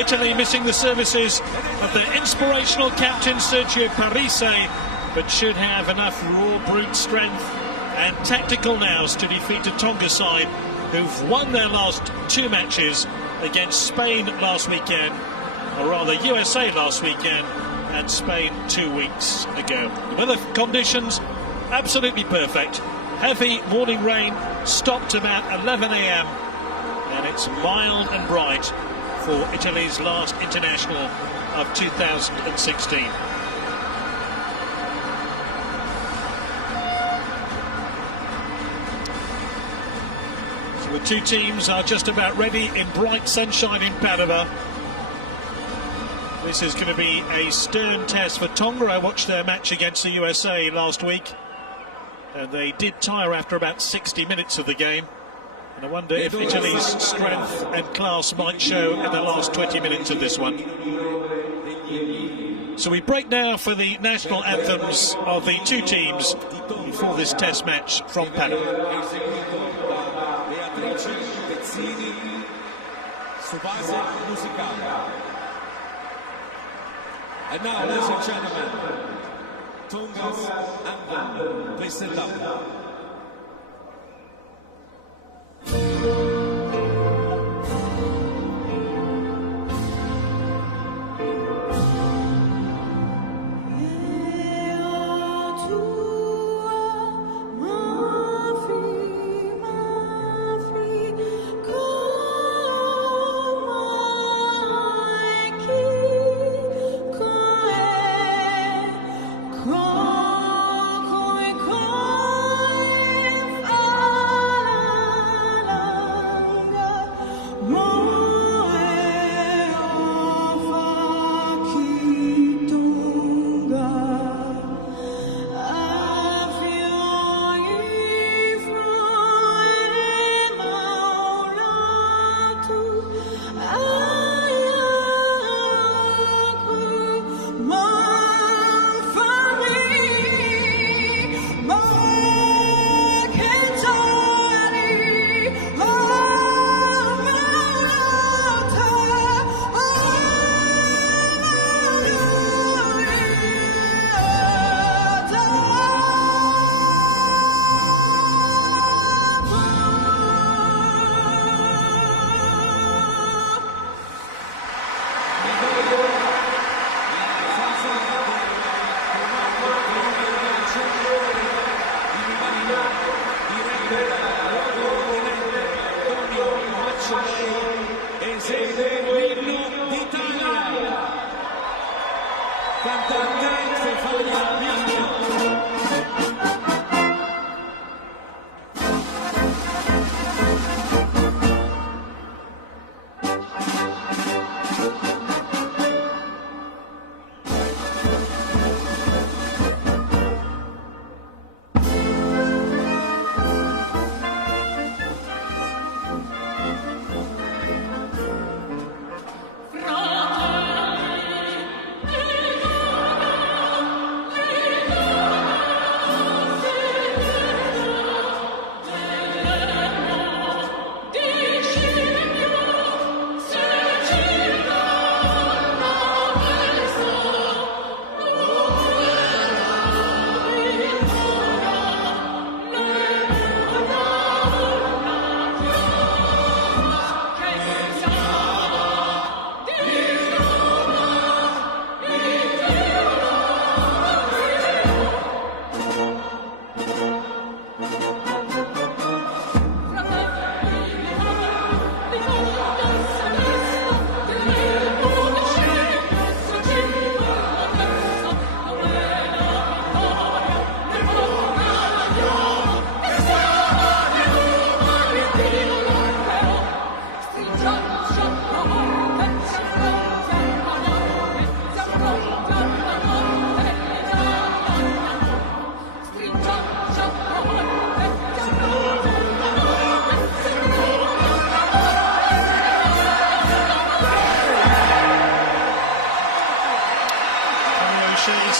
Italy missing the services of their inspirational captain Sergio Parisse, but should have enough raw brute strength and tactical nous to defeat a Tonga side who've won their last 2 matches against Spain last weekend, or rather USA last weekend, and Spain 2 weeks ago. The weather conditions absolutely perfect. Heavy morning rain stopped about 11 a.m. and it's mild and bright for Italy's last international of 2016. So the 2 teams are just about ready in bright sunshine in Padova. This is going to be a stern test for Tonga. I watched their match against the USA last week, and they did tire after about 60 minutes of the game. And I wonder if Italy's strength and class might show in the last 20 minutes of this one. So we break now for the national anthems of the 2 teams before this test match from Padova. And now, ladies and gentlemen, Tonga's anthem. Please stand up.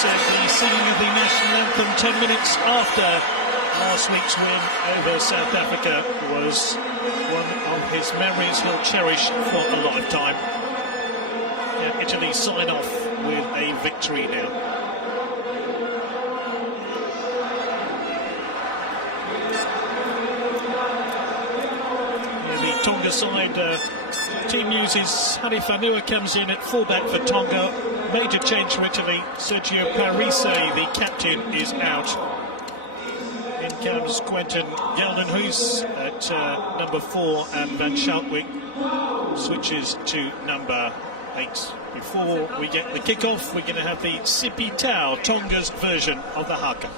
said the singing of the national anthem 10 minutes after last week's win over South Africa was one of his memories he'll cherish for a lifetime. they sign off with a victory now. The Tonga side, team uses Harifanua comes in at fullback for Tonga. Major change for Italy. Sergio Parise, the captain, is out. In comes Quentin Geldenhuis at number 4, and Van Schalkwijk switches to number 8. Before we get the kick-off, we're going to have the Sipi Tau, Tonga's version of the haka.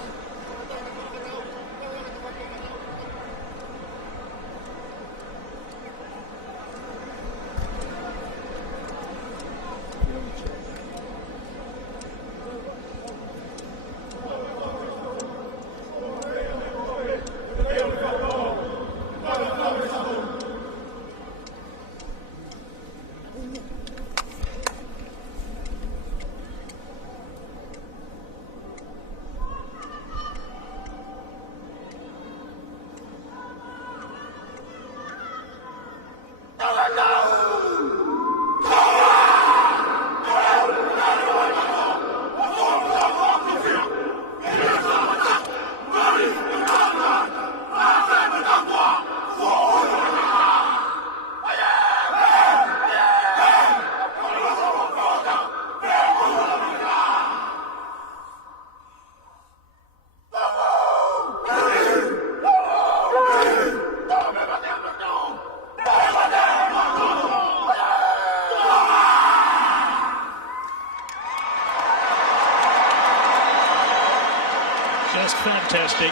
Just fantastic.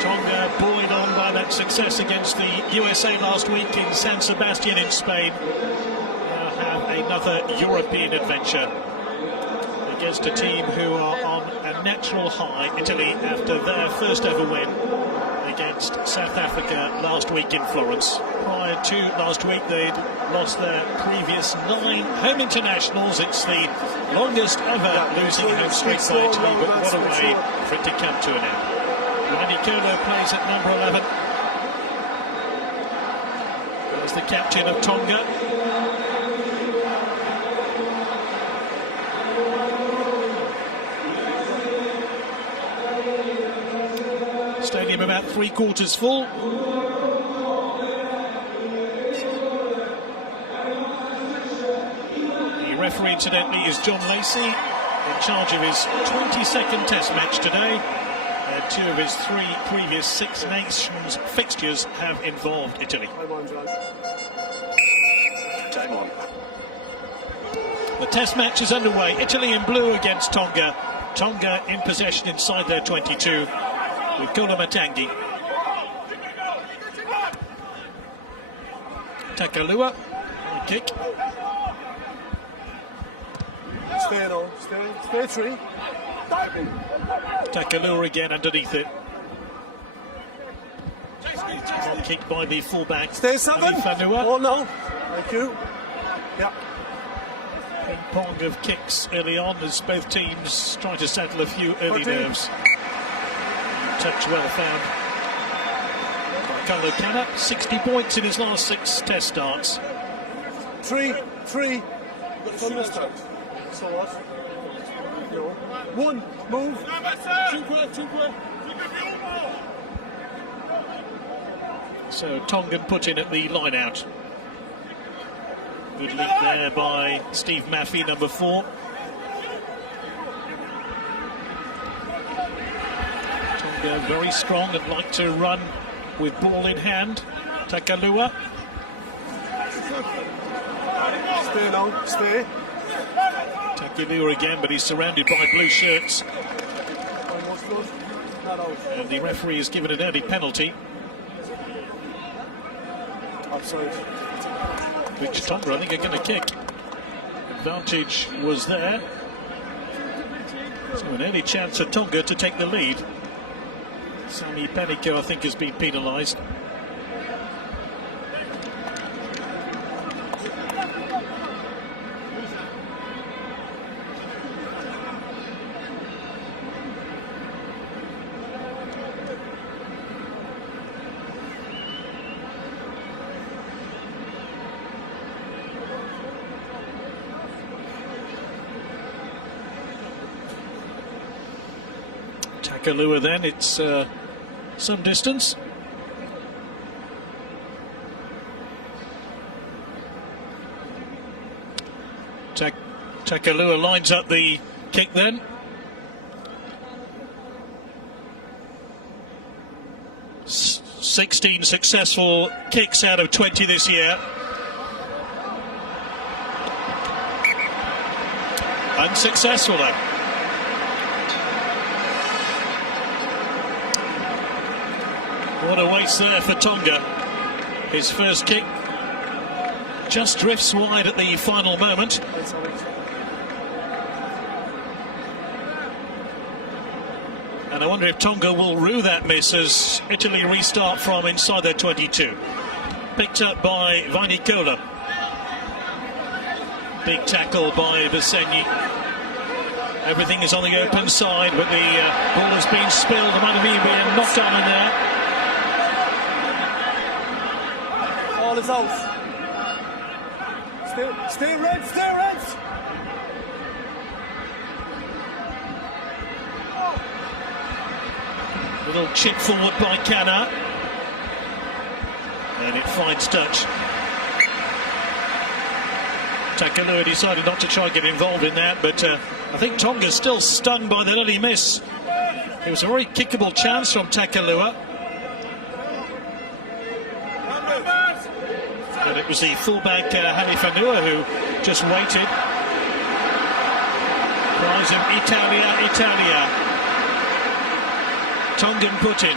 Tonga buoyed on by that success against the USA last week in San Sebastian in Spain. Now have another European adventure against a team who are on a natural high, Italy, after their first ever win against South Africa last week in Florence. Prior to last week, they'd lost their previous 9 home internationals. It's the longest ever losing home streak by Italy, but what a way for it to come to an end. Nicolo plays at number 11. There's the captain of Tonga. Stadium about 3/4 full. The referee, incidentally, is John Lacey, in charge of his 22nd Test match today. 2 of his 3 previous 6 Nations fixtures have involved Italy. Time on. The Test match is underway. Italy in blue against Tonga. Tonga in possession inside their 22. With Kolomatangi. Takalua, kick. Stay now, stay 3. Takalua again underneath it. Kick by the fullback. Stay 7. Oh no, thank you. Yeah. Ping pong of kicks early on as both teams try to settle a few early nerves. Touch well found. Carlo Canna, 60 points in his last 6 Test starts. 3. From the start. So what? No. 1, move. 2. So Tongan put in at the line out. Good link there by Steve Maffey, number 4. Very strong and like to run with ball in hand. Takalua. Stay now, stay. Takalua again, but he's surrounded by blue shirts. And the referee has given an early penalty. Offside. Which Tonga, I think, are going to kick. Advantage was there. So an early chance for Tonga to take the lead. Sami Peniko, I think, has been penalised. Takalua then, it's some distance. Takalua lines up the kick then. S 16 successful kicks out of 20 this year. Unsuccessful though. What awaits there for Tonga. His first kick just drifts wide at the final moment. And I wonder if Tonga will rue that miss as Italy restart from inside their 22. Picked up by Vainikola. Big tackle by Bassegni. Everything is on the open side, but the ball has been spilled. There might have been a knockdown in there. Ball is out. Stay red, stay red. Little chip forward by Kana. And it finds touch. Takalua decided not to try and get involved in that, but I think Tonga's still stung by that early miss. It was a very kickable chance from Takalua. And it was the fullback Halifanua who just waited. Cries him, Italia, Italia. Tongan put in.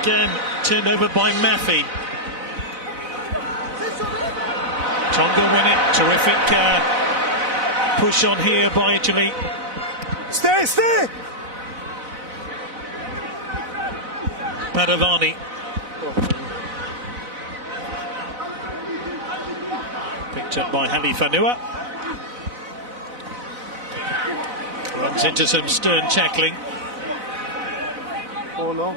Again, turned over by Maffei. Tonga win it. Terrific push on here by Italy. Stay! Padavani. Picked up by Halifanua. Runs into some stern tackling. Oh no.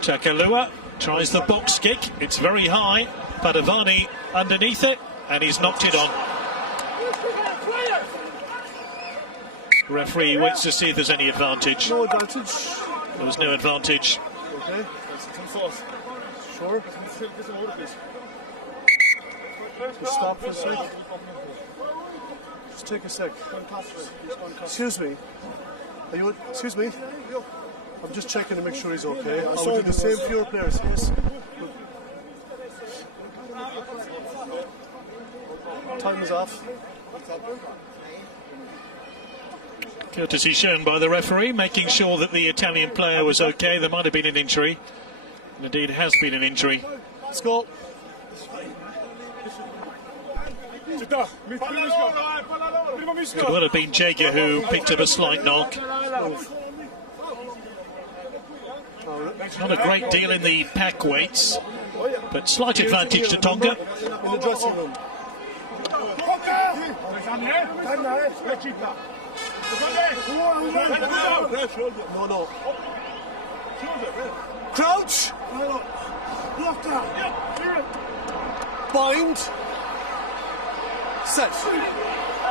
Takalua tries the box kick. It's very high. Padavani underneath it, and he's knocked it on. Referee waits to see if there's any advantage. No advantage. There was no advantage. Okay. Sure. Just stop for a sec. Just take a sec. Excuse me. Are you? Excuse me. I'm just checking to make sure he's okay. I will do the same for your players. Yes. Time is off. Courtesy shown by the referee, making sure that the Italian player was okay. There might have been an injury. And indeed, has been an injury. Let's go. It would have been Jager who picked up a slight knock. Not a great deal in the pack weights, but slight advantage to Tonga. In the dressing room. No. Crouch. Bind. Set.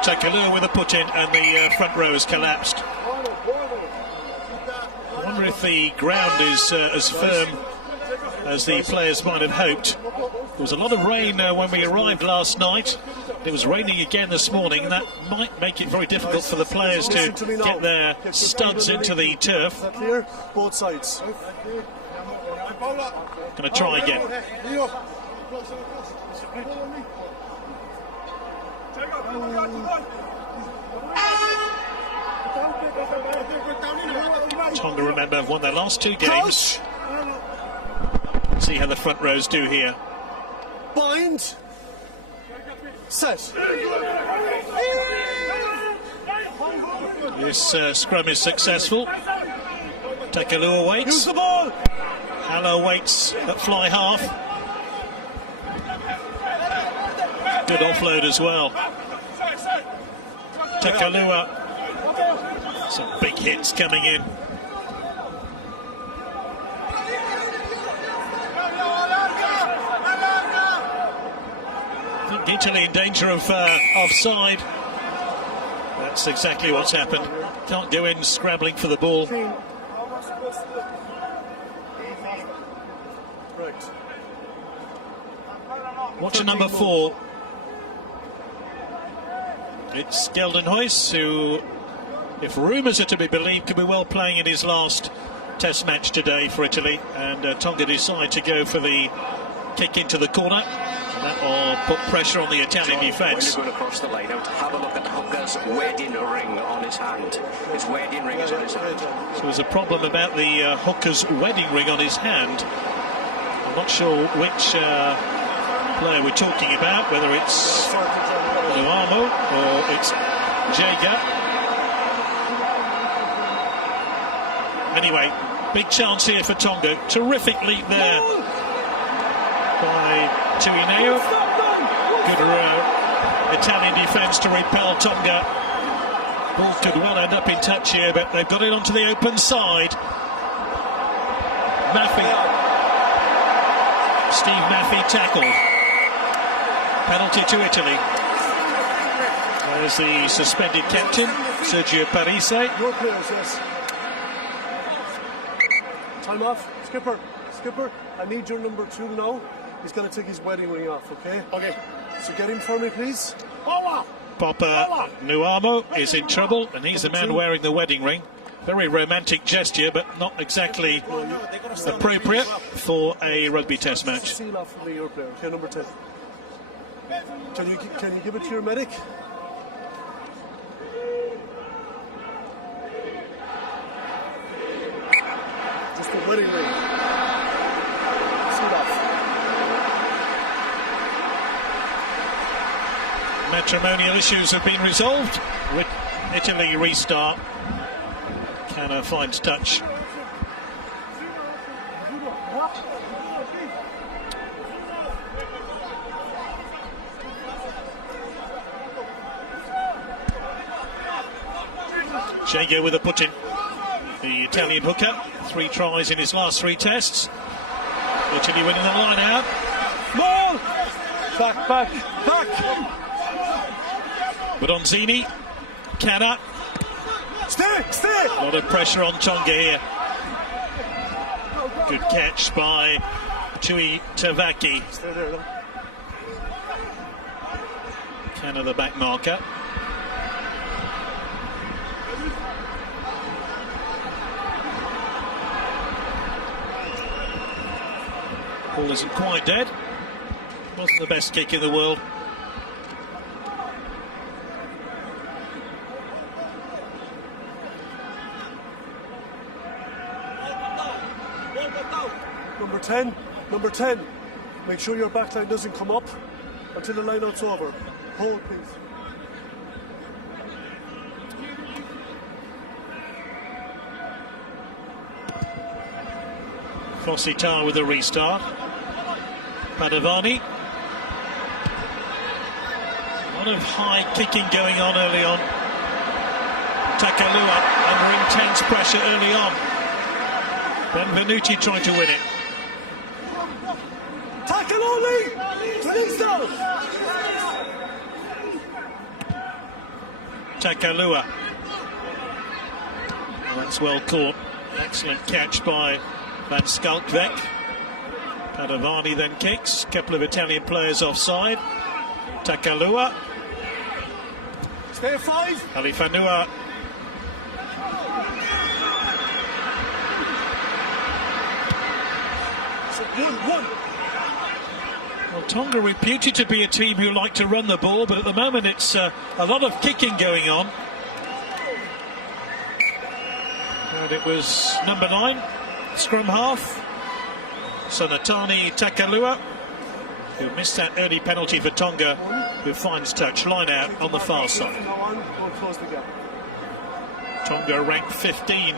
Takalua with a put in, and the front row has collapsed. I wonder if the ground is as firm as the players might have hoped. There was a lot of rain when we arrived last night. It was raining again this morning, and that might make it very difficult for the players to get their studs into the turf. Is that clear? Both sides. Going to try again. Tonga, remember, have won their last two games. See how the front rows do here. Bind. Set. This scrum is successful. Takalua waits. Use the ball. Hallow waits at fly half. Good offload as well. Takalua. Some big hits coming in. I think Italy in danger of offside. That's exactly what's happened. Can't go in scrambling for the ball. Correct. Watch number 4. It's Geldenhuys, who, if rumours are to be believed, could be well playing in his last test match today for Italy. And Tonga decide to go for the kick into the corner. That will put pressure on the Italian defence. When you're going across the line, out, have a look at the hooker's wedding ring on his hand. His wedding ring is on his hand. So there's a problem about the hooker's wedding ring on his hand. I'm not sure which player we're talking about, whether it's Nuamo or it's Jager. Anyway, big chance here for Tonga. Terrific lead there by Tuineo. Good Italian defence to repel Tonga. Ball could well end up in touch here, but they've got it onto the open side. Steve Maffey tackled. Penalty to Italy. There's the suspended captain, Sergio Parise. Your players, yes. Time off. Skipper, I need your number 2 now. He's going to take his wedding ring off, okay? Okay. So get him for me, please. Papa Nuamo is in trouble, and he's the man wearing the wedding ring. Very romantic gesture, but not exactly appropriate for a rugby test match. Seal off for me, your player. Okay, number 10. Can you give it to your medic? Just the wedding ring. Seal off. Matrimonial issues have been resolved with Italy restart. Canna finds touch. Jager with a put-in. The Italian hooker, 3 tries in his last 3 tests. Italy winning the line out. Ball! Back! Bronzini, Canna. Stay! A lot of pressure on Tonga here. Good catch by Tui Tavaki. Stay there, though. Canna the back marker. Ball isn't quite dead. Wasn't the best kick in the world. Number 10. Make sure your back line doesn't come up until the line out's over. Hold, please. Fossitar with a restart. Padovani. A lot of high kicking going on early on. Takalua under intense pressure early on. Benvenuti trying to win it. Tackle only! Takalua. That's well caught. Excellent catch by Van Skalkvek. Padovani then kicks. A couple of Italian players offside. Takalua. Stay 5. Alifanua. One. Well, Tonga reputed to be a team who like to run the ball, but at the moment it's a lot of kicking going on. And it was number 9, scrum half, Sonatani Takalua, who missed that early penalty for Tonga, who finds touch. Line out on the far side. Tonga ranked 15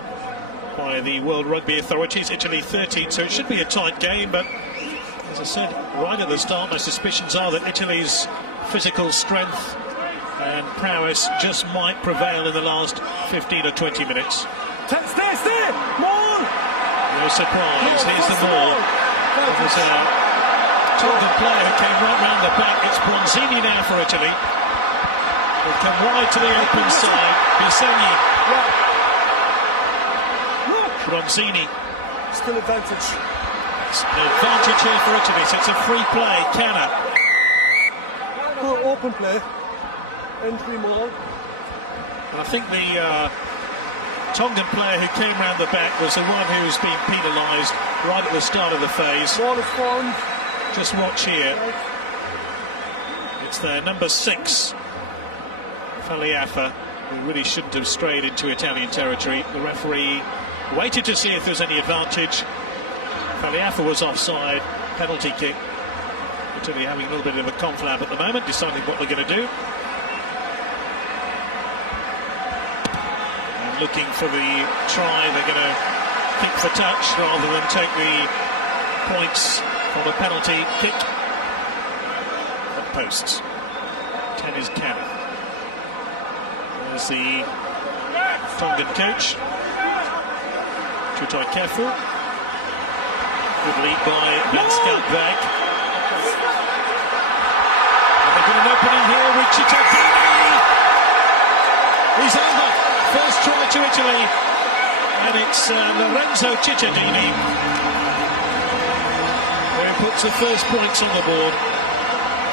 by the World Rugby authorities, Italy 13, so it should be a tight game, but as I said right at the start, my suspicions are that Italy's physical strength and prowess just might prevail in the last 15 or 20 minutes. Stay! More! No surprise, here's the ball. It was a Tongan player who came right round the back. It's Bronzini now for Italy. Will come wide to the open side. Bisenyi. Bronzini. Still advantage. It's an advantage here for Italy. So it's a free play. Canna. Good open play. Entry maul. And I think the Tongan player who came round the back was the one who was being penalised right at the start of the phase. Ball is formed. Just watch here. It's their number 6, Faliafa, who really shouldn't have strayed into Italian territory. The referee waited to see if there was any advantage. Faliafa was offside, penalty kick. Italy having a little bit of a conflab at the moment, deciding what they're going to do. And looking for the try, they're going to kick for touch rather than take the points for the penalty kick. At posts. 10 is Canna. There's the Tongan coach. Tutai Kefu. Good lead by Ben Scoutbag. They've got an opening here with Cittadini. He's over. First try to Italy. And it's Lorenzo Cittadini who puts the first points on the board.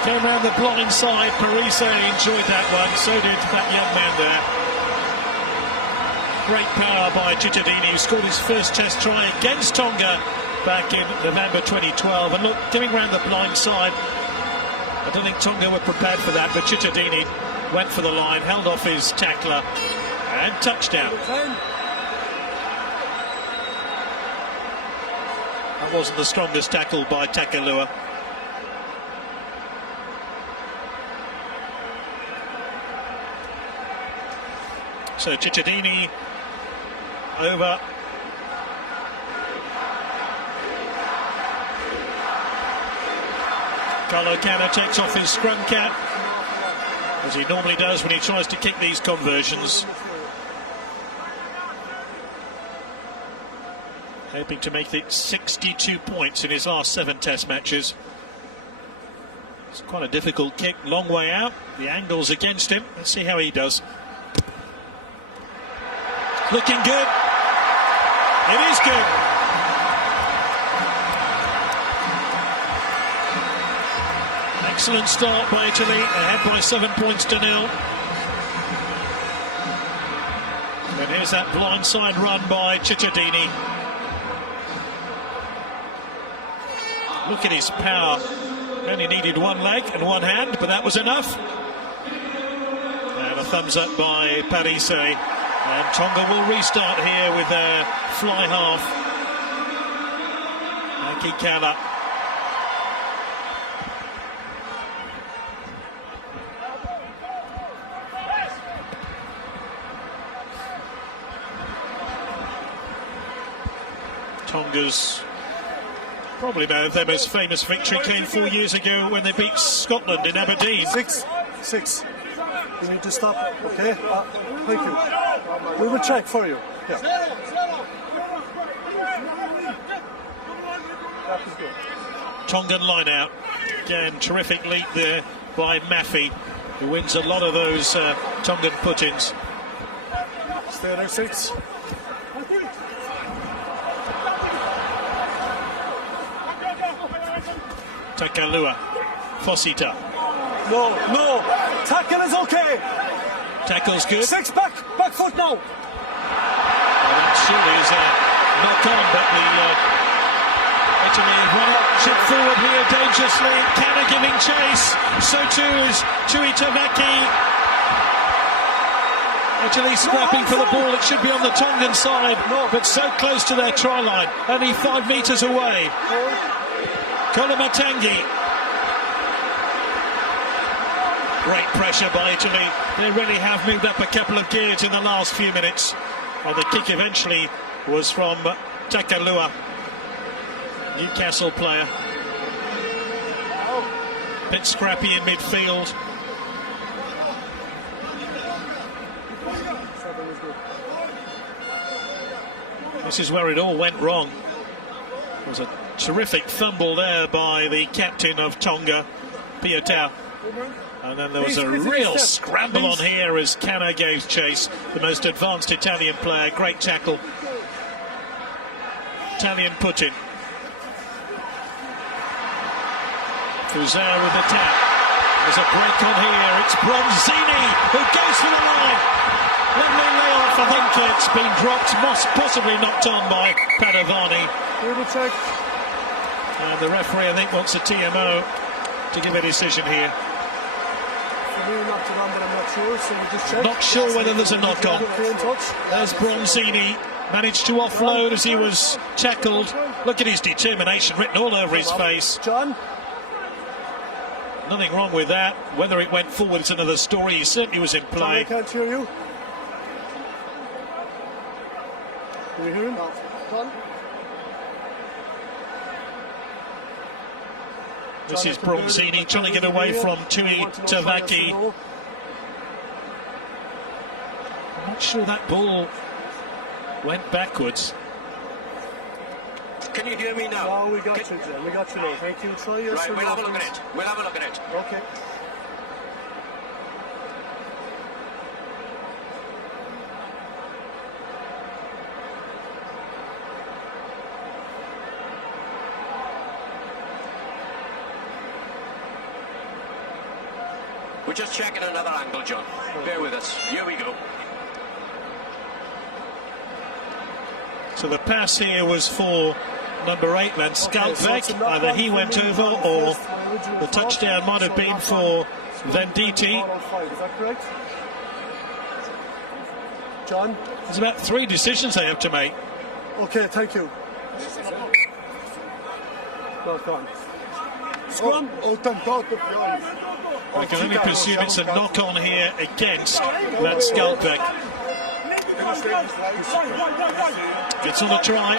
Came round the blind side. Parise enjoyed that one. So did that young man there. Great power by Cittadini, who scored his first test try against Tonga back in November 2012. And look, coming round the blind side, I don't think Tonga were prepared for that, but Cittadini went for the line, held off his tackler, and touchdown. That wasn't the strongest tackle by Takalua. So Cittadini over. Carlo Canna takes off his scrum cap, as he normally does when he tries to kick these conversions. Hoping to make it 62 points in his last 7 test matches. It's quite a difficult kick, long way out. The angle's against him. Let's see how he does. Looking good. It is good. Excellent start by Italy, ahead by 7 points to 0. And here's that blindside run by Cittadini. Look at his power. Only needed one leg and one hand, but that was enough. And a thumbs up by Parise. And Tonga will restart here with their fly half. Aki Canna. Tonga's probably their most famous victory came 4 years ago when they beat Scotland in Aberdeen. 6. You need to stop, okay? Thank you. We will check for you. Yeah. Tongan line out. Again, terrific lead there by Maffey, who wins a lot of those Tongan put-ins. Stay there, 6. Takalua. Fosita. No. Tackle is okay. Tackle's good. 6 back foot now. Well, that surely is a knock-on, but the Italy run up, chip forward here dangerously. Canna giving chase. So too is Tuitamaki. Italy scrapping for the ball. It should be on the Tongan side, but so close to their try line, only 5 metres away. Kolomatangi. Great pressure by Italy. They really have moved up a couple of gears in the last few minutes. And the kick eventually was from Takalua, Newcastle player. Bit scrappy in midfield. This is where it all went wrong. It was a terrific fumble there by the captain of Tonga, Piotau. And then there was a real scramble on here as Cano gave chase. The most advanced Italian player. Great tackle. Italian put-in. Fusaro with the tap. There's a break on here. It's Bronzini who goes for the line. Lovely layoff. I think it's been dropped, possibly knocked on by Padovani. And the referee, I think, wants a TMO to give a decision here. Not sure whether there's a knock-on. There's Bronzini, managed to offload as he was tackled. Look at his determination written all over his face. Nothing wrong with that. Whether it went forward is another story. He certainly was in play. I can't hear you. Can you hear him? John? This is Bronzini trying to get away from Tui Tavaki. I'm not sure that ball went backwards. Can you hear me now? Oh, we got you, Jen. We got you now. Thank you. Try your right, we'll have a look at it. We'll have a look at it. Okay. We're just checking another angle, John. Bear with us. Here we go. So the pass here was for number 8, Van Skaltvek. Either he went over or the touchdown might have been for Venditti. Is that correct? John? There's about 3 decisions they have to make. Okay, thank you. Well done. Scrum. I can only presume it's a knock-on here against Van Skaltvek. Gets on the try.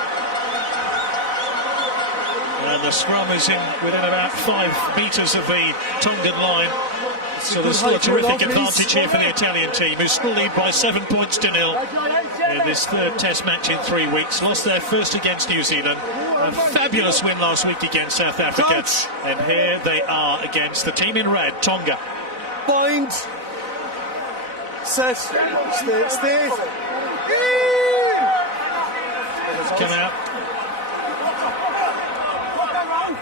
And the scrum is in within about 5 metres of the Tongan line. So there's still a terrific advantage here for the Italian team, who still lead by 7 points to 0 in this 3rd test match in 3 weeks. Lost their first against New Zealand. A fabulous win last week against South Africa. And here they are against the team in red, Tonga. Bind. Set. Stay. Come out.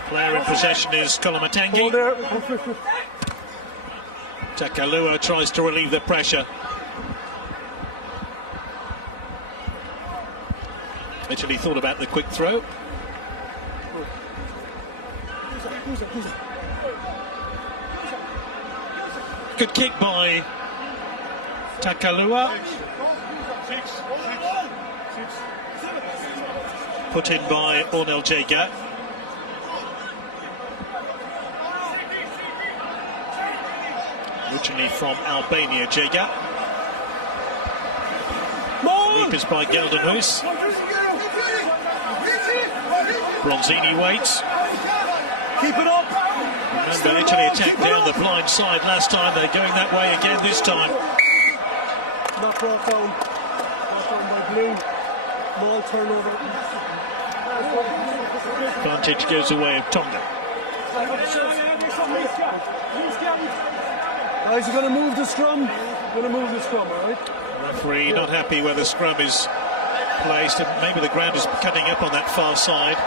Player in possession is Kolomatangi. Takalua tries to relieve the pressure. Italy thought about the quick throw. Good kick by Takalua. Put in by Ornel Jager. Originally from Albania, Jager. Leap is by Geldenhuis. Bronzini waits. Keep it up. Remember, Italy attacked down the blind side last time. They're going that way again this time. Not brought down. Brought down by Blue. Ball turnover. Advantage goes away of Tonga. Guys, you're going to move the scrum. Going to move the scrum, all right? Referee not happy where the scrum is placed, and maybe the ground is cutting up on that far side.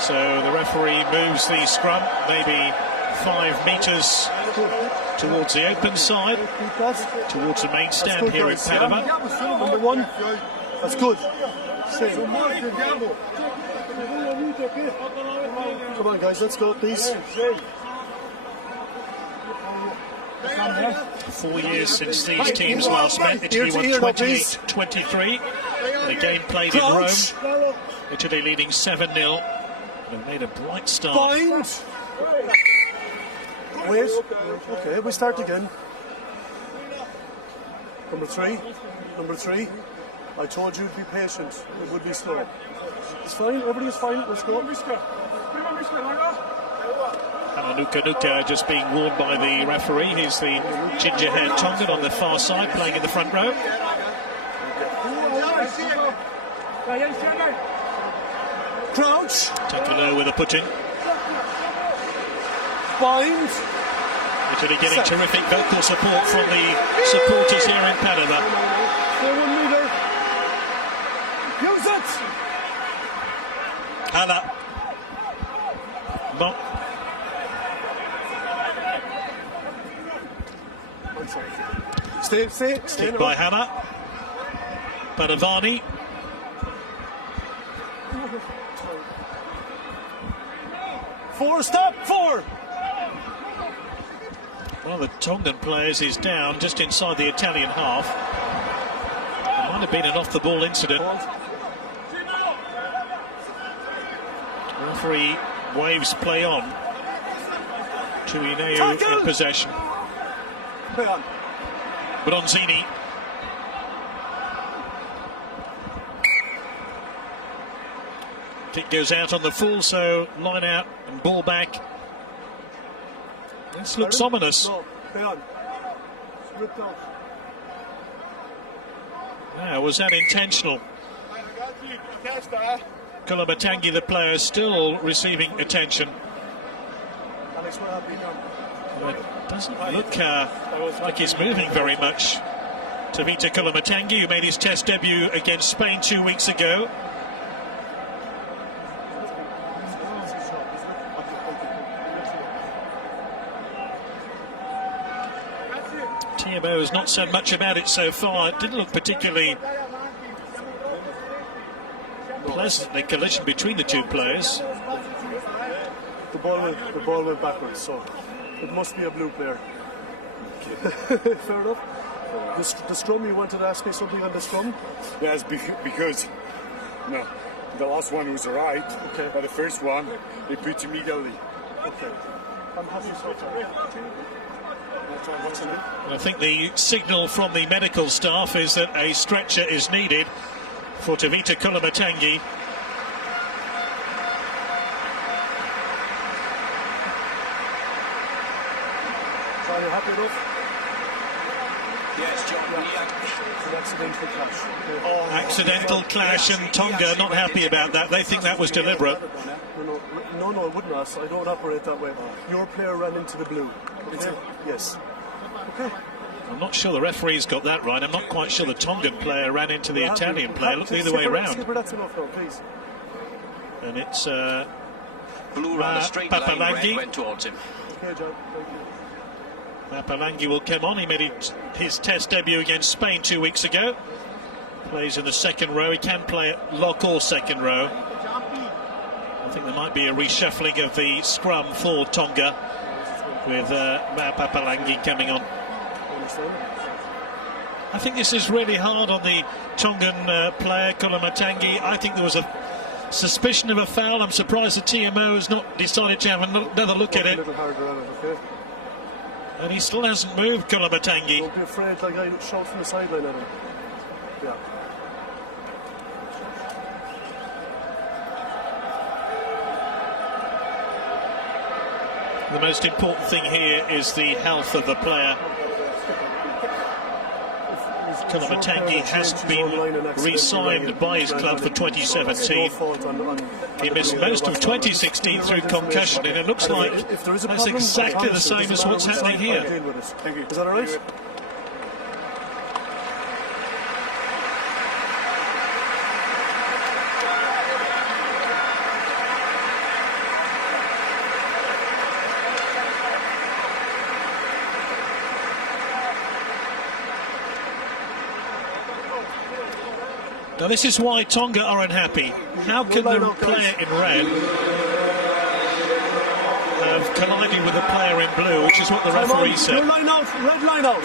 So the referee moves the scrum maybe 5 metres towards the open side, towards the main stand here in Panama. Number 1. That's good. Come on, guys, let's go, please. 4 years since these teams last met. Italy won 28-23. The game played in Rome. Italy leading 7-0. They've made a bright start. Bind. Wait. Okay, we start again. Number 3. Number 3. I told you to be patient. It would be slow. It's fine. Everything's fine. Let's go. Nuka just being warned by the referee. He's the ginger-haired Tongan on the far side, playing in the front row. Crouch. Takalua with a put-in. Bind. Italy getting terrific vocal support from the supporters here in Panama. Stay 1 meter. Use it. Hala. Bon. Stay. Kick by Hannah. Padavani. Stop. 4. One of the Tongan players is down just inside the Italian half. Might have been an off-the-ball incident. Referee waves play on. Tuineu in possession. Play on. Bronzini. Kick goes out on the full, so line out and ball back. This looks ominous. No, play on. Ripped out. Yeah, was that intentional? Kolomatangi, the player, still receiving attention. Alex, what happened? But doesn't look like he's moving very much. Tavita Kolomatangi, who made his test debut against Spain 2 weeks ago. TMO has not said much about it so far. It didn't look particularly pleasant, the collision between the two players. The ball went backwards, so it must be a blue player. Fair enough. The scrum, you wanted to ask me something on the scrum? Yes, because no, the last one was right, Okay. but the first one they put immediately. Okay. I'm happy so far. I think the signal from the medical staff is that a stretcher is needed for Tavita Kolomatangi. Are you happy enough? Yes, John. It's an accidental clash. Accidental clash, and Tonga not happy about that. They think that was deliberate. No, it wouldn't, us. I don't operate that way. Your player ran into the blue. Okay? Yes. Okay. I'm not sure the referee's got that right. I'm not quite sure the Tongan player ran into the Italian player. Look the other way around. Skipper, that's enough now, please. And it's Blue ran a straight line, red Papalangi. went towards him. Okay, John. Thank you. Papalangi will come on. He made his test debut against Spain 2 weeks ago. Plays in the second row. He can play at lock or second row. I think there might be a reshuffling of the scrum for Tonga with Papalangi coming on. I think this is really hard on the Tongan player, Kolomatangi. I think there was a suspicion of a foul. I'm surprised the TMO has not decided to have another look at it. A little harder on it, okay? And he still hasn't moved, Kolomatangi. Don't be afraid, like I shot from the sideline at him. Yeah. The most important thing here is the health of the player. Kolomatangi has been re-signed by his club for 2017. He missed most of 2016 through concussion, and it looks like that's exactly the same as what's happening here. Is that all right? Now this is why Tonga are unhappy. How can the player in red have collided with the player in blue, which is what the referee said? Red line out, red line out.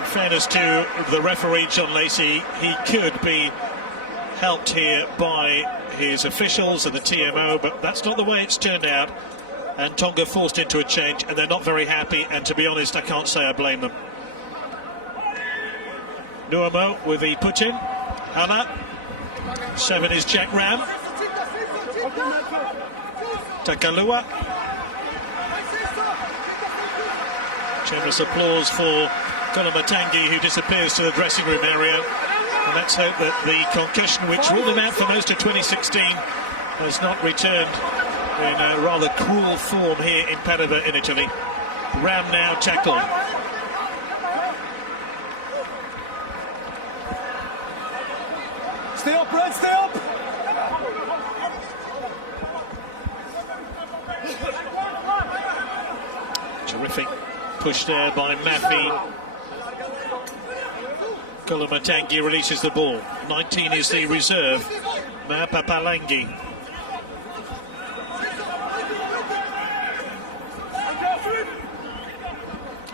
In fairness to the referee, John Lacey, he could be helped here by his officials and the TMO, but that's not the way it's turned out. And Tonga forced into a change, and they're not very happy, and to be honest, I can't say I blame them. Nuamo with the put in. Hannah. 7 is Jack Ram. Takalua. Generous applause for Kolomatangi, who disappears to the dressing room area. And let's hope that the concussion, which ruled him out for most of 2016, has not returned in a rather cruel form here in Padova in Italy. Ram now tackled. Stay up, Red, stay up! Terrific push there by Maffei. Kolomatangi releases the ball. 19 is the reserve. Papalangi.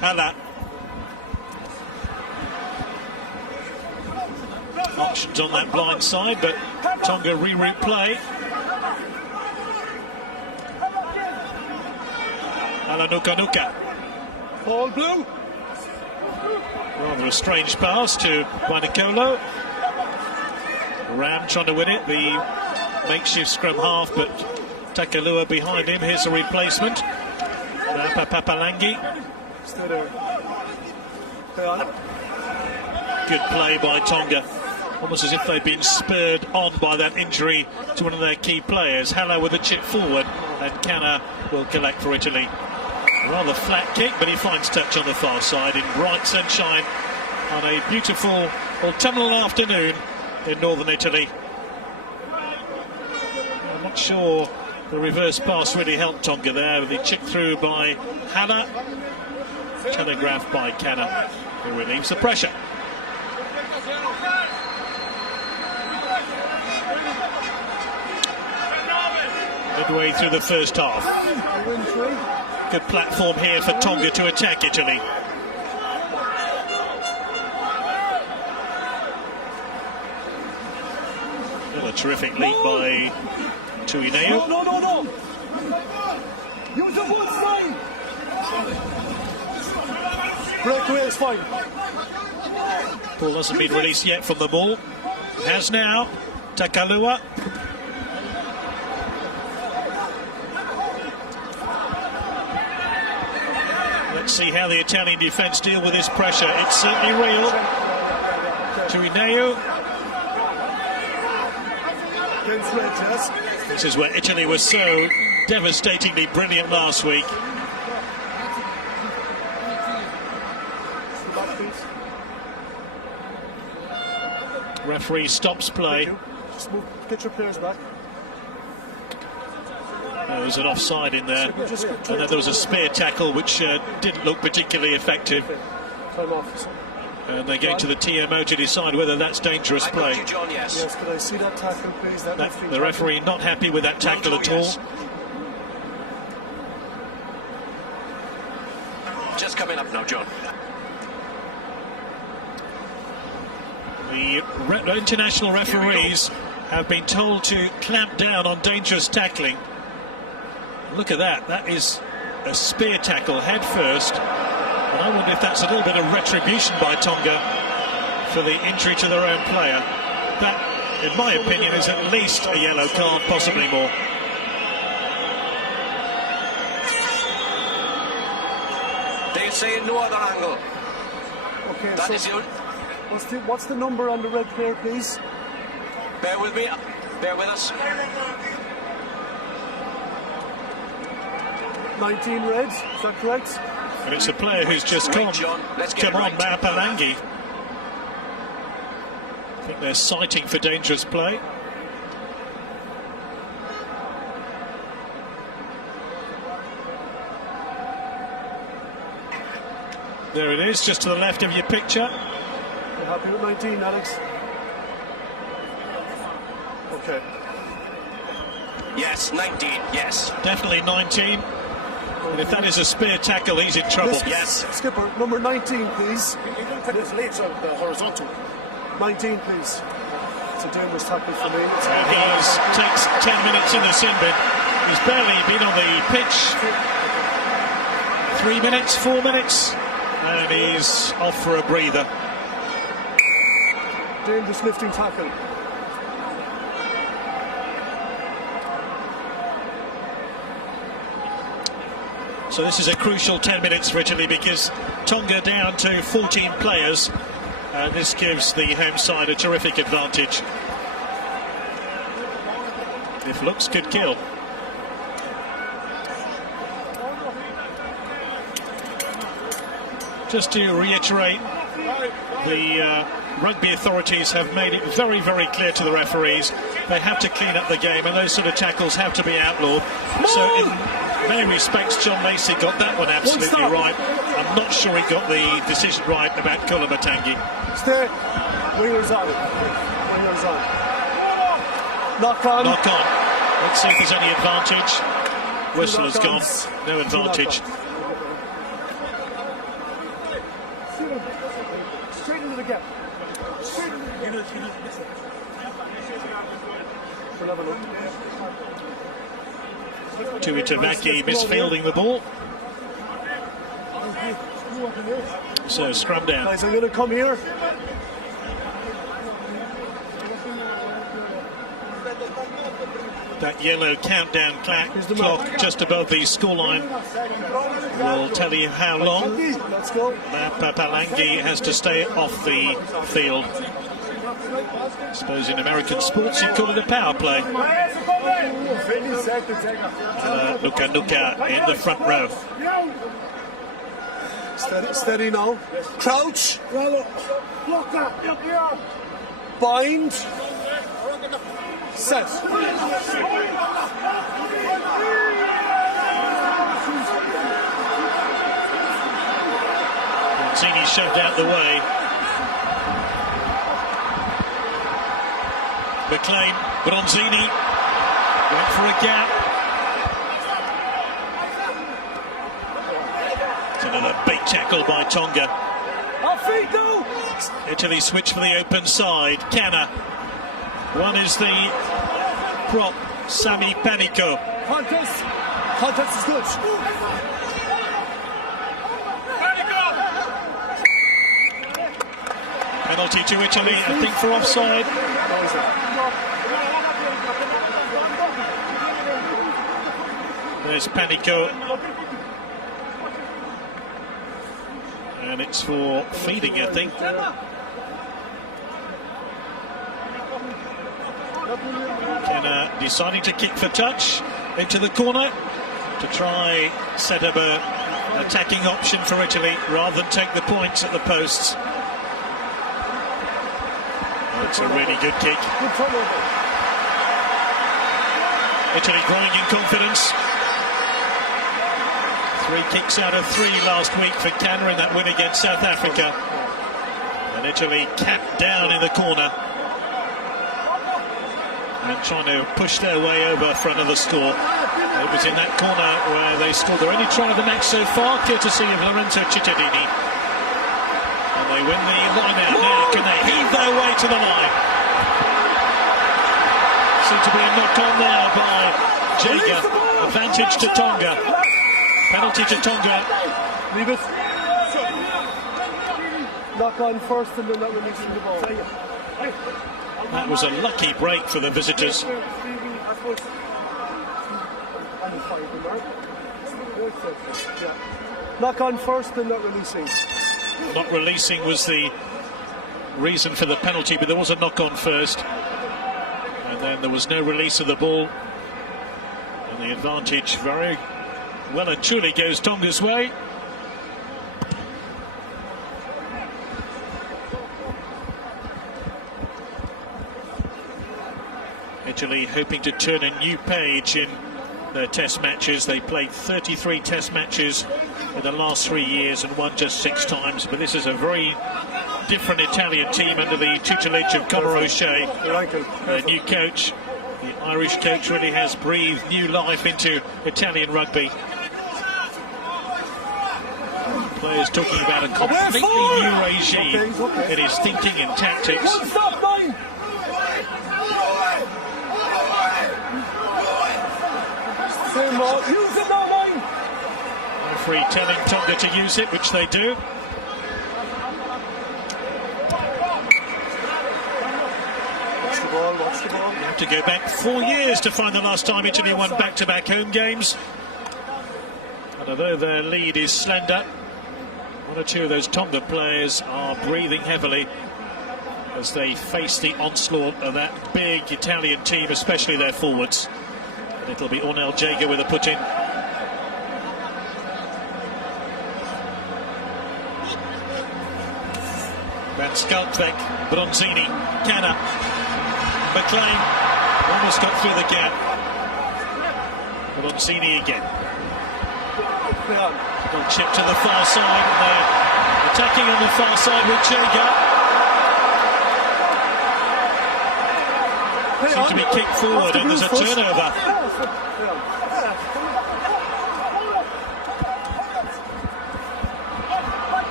Hala. Options on that blind side, but Tonga reroute play. Hala Nuka. All blue. Rather a strange pass to Wanikolo. Ram trying to win it. The makeshift scrum half, but Takalua behind him. Here's a replacement. Papalangi. Stay there. Stay on. Good play by Tonga. Almost as if they've been spurred on by that injury to one of their key players. Hala with a chip forward, and Canna will collect for Italy. Rather flat kick, but he finds touch on the far side in bright sunshine on a beautiful autumnal afternoon in northern Italy. I'm not sure the reverse pass really helped Tonga there. The chip through by Hala, telegraphed by Canna, who relieves the pressure. Midway through the first half. Good platform here for Tonga to attack Italy. A terrific leap by Tuineo. No. Use the one side. Breakaway is fine. Ball hasn't been released yet from the ball. Has now. Takalua. Let's see how the Italian defence deal with this pressure. It's certainly real. Tuineo. This is where Italy was so devastatingly brilliant last week. Referee stops play. Just move, get your players back. There was an offside in there, and then there was a spear tackle which didn't look particularly effective. Time off. And they're going to the TMO to decide whether that's dangerous play. John, yes. Yes, could I see that tackle, please? The referee not happy with that tackle at all. Just coming up now, John. The international referees have been told to clamp down on dangerous tackling. Look at that. That is a spear tackle head first. And I wonder if that's a little bit of retribution by Tonga for the injury to their own player. That, in my opinion, is at least a yellow card, possibly more. They say no other angle. Okay, That so is your... what's the number on the red player, please? Bear with me. Bear with us. 19 red, is that correct? And it's a player who's just Right, come. John. Let's get Come on, right. Papalangi. I think they're citing for dangerous play. There it is, just to the left of your picture. You happy with 19, Alex? Okay. Yes, 19, yes. Definitely 19. And if that is a spear tackle, he's in trouble. Yes. Skipper, number 19, please. He didn't put his legs on the horizontal. 19, please. It's a dangerous tackle for me. And he takes 10 minutes in the sin bin. He's barely been on the pitch. 3 minutes, 4 minutes. And he's off for a breather. Dangerous lifting tackle. So this is a crucial 10 minutes for Italy because Tonga down to 14 players. And this gives the home side a terrific advantage. If looks could kill. Just to reiterate, the rugby authorities have made it very, very clear to the referees they have to clean up the game, and those sort of tackles have to be outlawed. So in many respects, John Lacey got that one absolutely right. I'm not sure he got the decision right about Kolomatangi. Stay. Wingers on. Wingers on. Knock on. Knock on. Let's see if there's any advantage. Whistle has gone. No advantage. Straight into the gap. Tuitavaki misfielding the ball. So scrum down. Guys, I'm going to come here. That yellow countdown clock just above the scoreline will tell you how long Let's go. Papalangi has to stay off the field. I suppose in American sports you'd call it a power play. Nuka Nuka in the front row. Steady now. Crouch. Bind. Set. Zini shoved out the way. McLean, Bronzini went for a gap. It's another big tackle by Tonga. Italy switch for the open side. Canna. One is the prop, Sami Panico. Contest. Contest is good. Penalty to Italy, I think, for offside. There's Panico. And it's for feeding, I think. Kenna deciding to kick for touch into the corner to try set up a attacking option for Italy rather than take the points at the posts. That's a really good kick. Italy growing in confidence. 3 kicks out of 3 last week for Canna in that win against South Africa. And Italy capped down in the corner. And trying to push their way over front of the score. It was in that corner where they scored their only try of the match so far, courtesy of Lorenzo Cittadini. And they win the line out now. Can they heave their way to the line? Seems to be a knock on there by Jager. Advantage to Tonga. Penalty to Tonga. Leave it. Knock on first and then not releasing the ball. That was a lucky break for the visitors. Knock on first and not releasing. Not releasing was the reason for the penalty, but there was a knock on first. And then there was no release of the ball. And the advantage very well and truly goes Tonga's way. Italy hoping to turn a new page in their test matches. They played 33 test matches in the last 3 years and won just 6 times. But this is a very different Italian team under the tutelage of Conor O'Shea, their new coach. The Irish coach really has breathed new life into Italian rugby. Players talking about a completely new regime in his thinking and tactics. Referee telling Tonga to use it, which they do. Watch the ball, watch the ball. You have to go back 4 years to find the last time Italy won back-to-back home games. And although their lead is slender, 1 or 2 of those Tonga players are breathing heavily as they face the onslaught of that big Italian team, especially their forwards. And it'll be Ornel Jager with a put-in. Van Skalkvek, Bronzini, Canna, McLean almost got through the gap. Bronzini again. Little chip to the far side, and they're attacking on the far side with Jager. Seems to be kicked forward, and there's a turnover.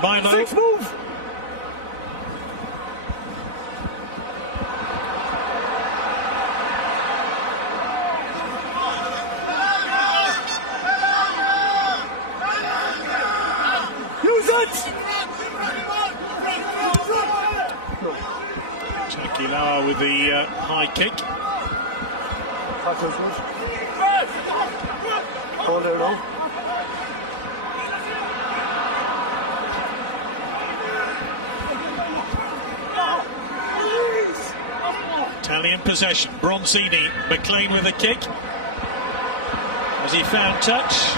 Milo. Six move. Use it. Chakilawa with the high kick. Tackle's good. Hold there now. Italian possession. Bronzini, McLean with a kick. Has he found touch?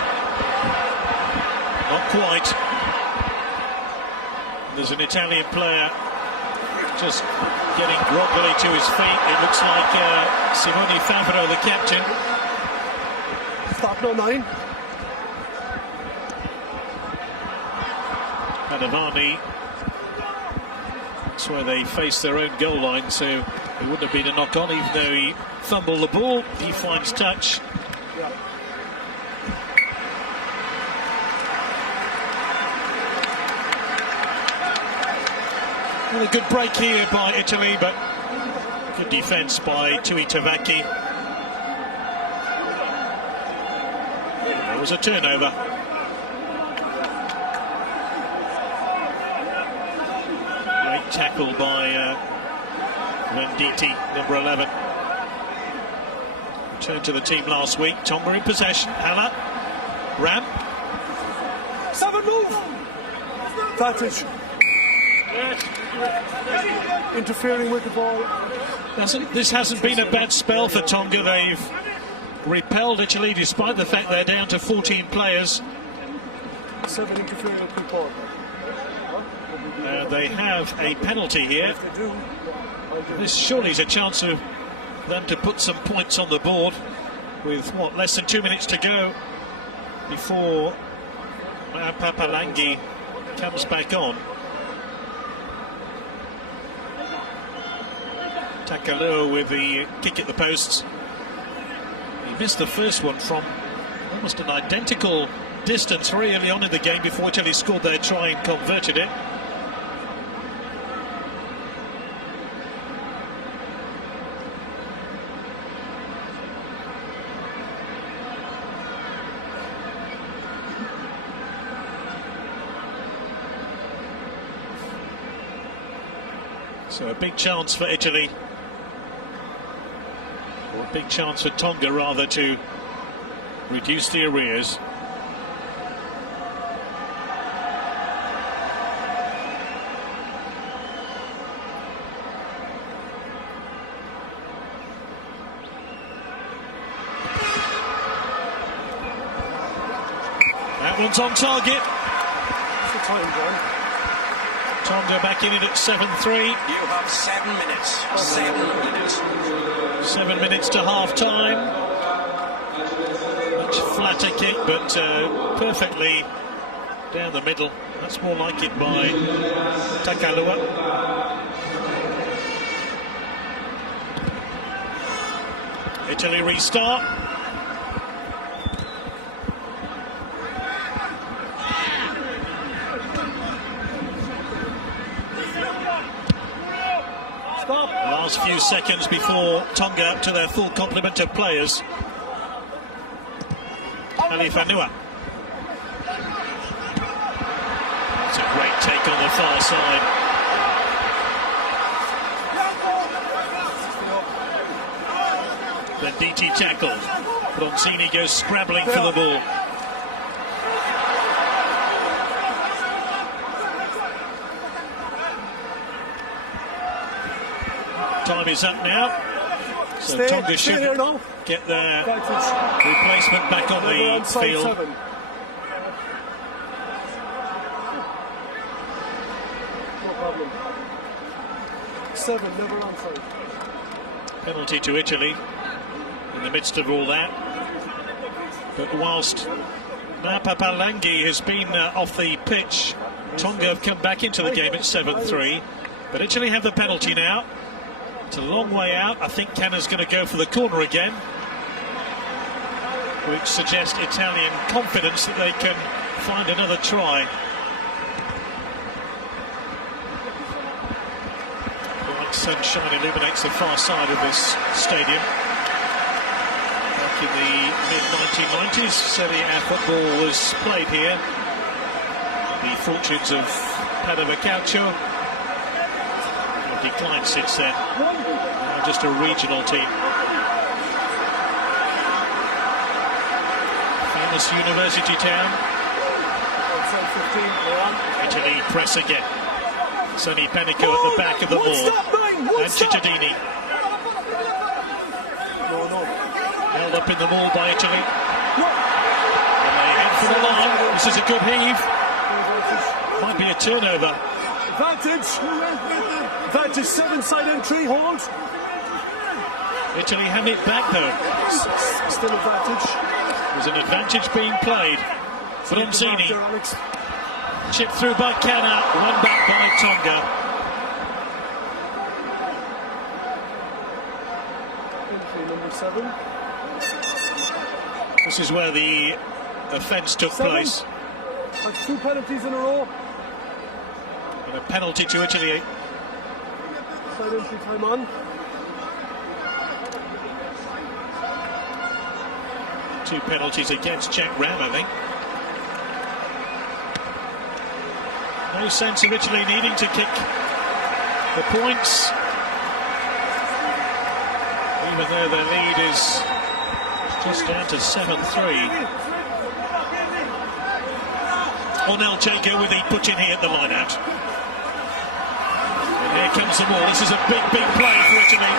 Not quite. There's an Italian player just getting groggily to his feet. It looks like Simone Favero, the captain. Stop no 9. Padovani. That's where they face their own goal line, so it wouldn't have been a knock on, even though he fumbled the ball. He finds touch. Yeah. Well, a good break here by Italy, but good defence by Tui Tavaki. There was a turnover. Great tackle by Venditti, number 11. Returned to the team last week. Tonga in possession. Hannah. Ram. 7 move. Advantage. Interfering with the ball. This hasn't been a bad spell for Tonga. They've repelled Italy despite the fact they're down to 14 players. 7 interfering with the ball. They have a penalty here. If they do, This surely is a chance of them to put some points on the board with, what, less than 2 minutes to go before Papalangi comes back on. Takalua with the kick at the posts. He missed the first one from almost an identical distance very early on in the game before Italy scored their try and converted it. So a big chance for Italy. Or a big chance for Tonga, rather, to reduce the arrears. That one's on target. it's the time, John. Tonga back in it at 7-3. You have 7 minutes. 7 minutes. 7 minutes to half-time. Much flatter kick, but perfectly down the middle. That's more like it by Takalua. Italy restart. Last few seconds before Tonga up to their full complement of players. Alifanua. It's a great take on the far side. Venditti tackled. Bronzini goes scrabbling for the ball. Time is up now, so Tonga should get their replacement back on the field. 7, never onside. Penalty to Italy in the midst of all that. But whilst Papalangi has been off the pitch, Tonga have come back into the game at 7-3. But Italy have the penalty now. It's a long way out. I think Canna's going to go for the corner again, which suggests Italian confidence that they can find another try. Bright sunshine illuminates the far side of this stadium. Back in the mid-1990s, Serie A football was played here. The fortunes of Padova Calcio have declined since then. Now just a regional team. Famous university town. Italy press again. Sonny Panico at the back of the ball. And Cittadini. Held up in the maul by Italy. And they head for the line. This is a good heave. Might be a turnover. Advantage 7-side entry, hold. Italy have it back though. Still advantage. There's an advantage being played. Bronzini. Chipped through by Canna. Won back by Tonga. Entry number 7. This is where the offence took place. That's 2 penalties in a row. And a penalty to Italy. Side entry time on. Two penalties against Jack Ram, I think. No sense of Italy needing to kick the points, even though their lead is just down to 7-3. Onel Jago with a put in here at the line out. And here comes the ball. This is a big play for Italy.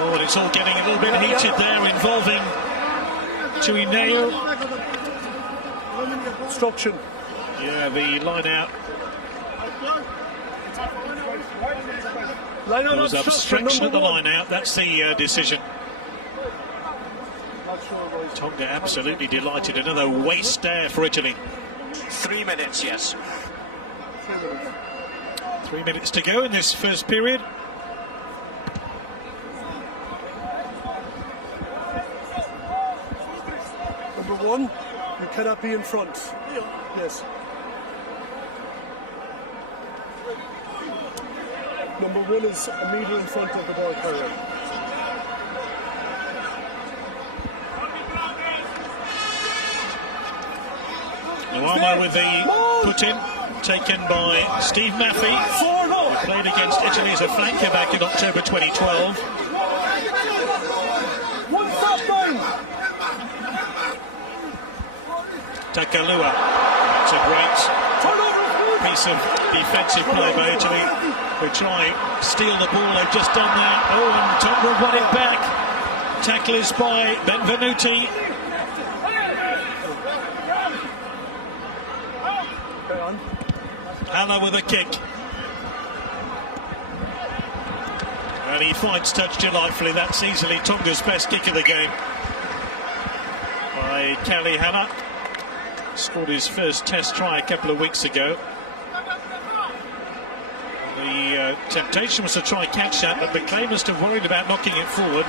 Oh, and it's all getting a little bit heated there, involving Chuineo. Obstruction. Yeah, the line out. There was obstruction at the line out. That's the decision. Tonga absolutely delighted. Another waste there for Italy. 3 minutes, yes. 3 minutes to go in this first period. Number 1, you cannot be in front. Yes. Number 1 is a metre in front of the ball carrier. Nuama with the put-in, taken by Steve Maffey. Played against Italy as a flanker back in October 2012. Takalua. That's a great piece of defensive play by Italy. They try steal the ball. They've just done that. Oh, and Tonga won it back. Tackle is by Benvenuti. Hala with a kick. And he finds touch delightfully. That's easily Tonga's best kick of the game. By Kali Hala. Scored his first test try a couple of weeks ago. The temptation was to try catch that, but McLean must have worried about knocking it forward.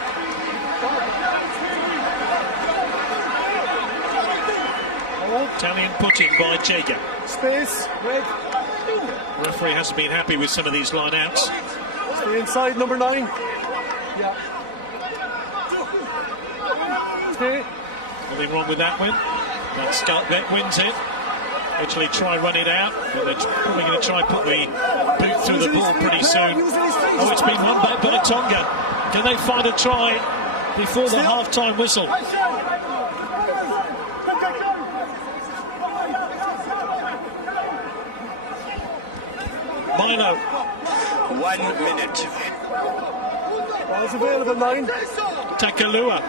Italian put in by Jager. Space, red. Referee hasn't been happy with some of these line-outs. Stay inside, number 9. Yeah. Okay. Nothing wrong with that win. That Skalkbeck wins it. Italy try run it out, but they're probably going to try put the boot through the ball pretty soon. Oh, it's been won back by Tonga. Can they find a try before the half-time whistle? Milo. 1 minute. Ball's available, 9. Takalua.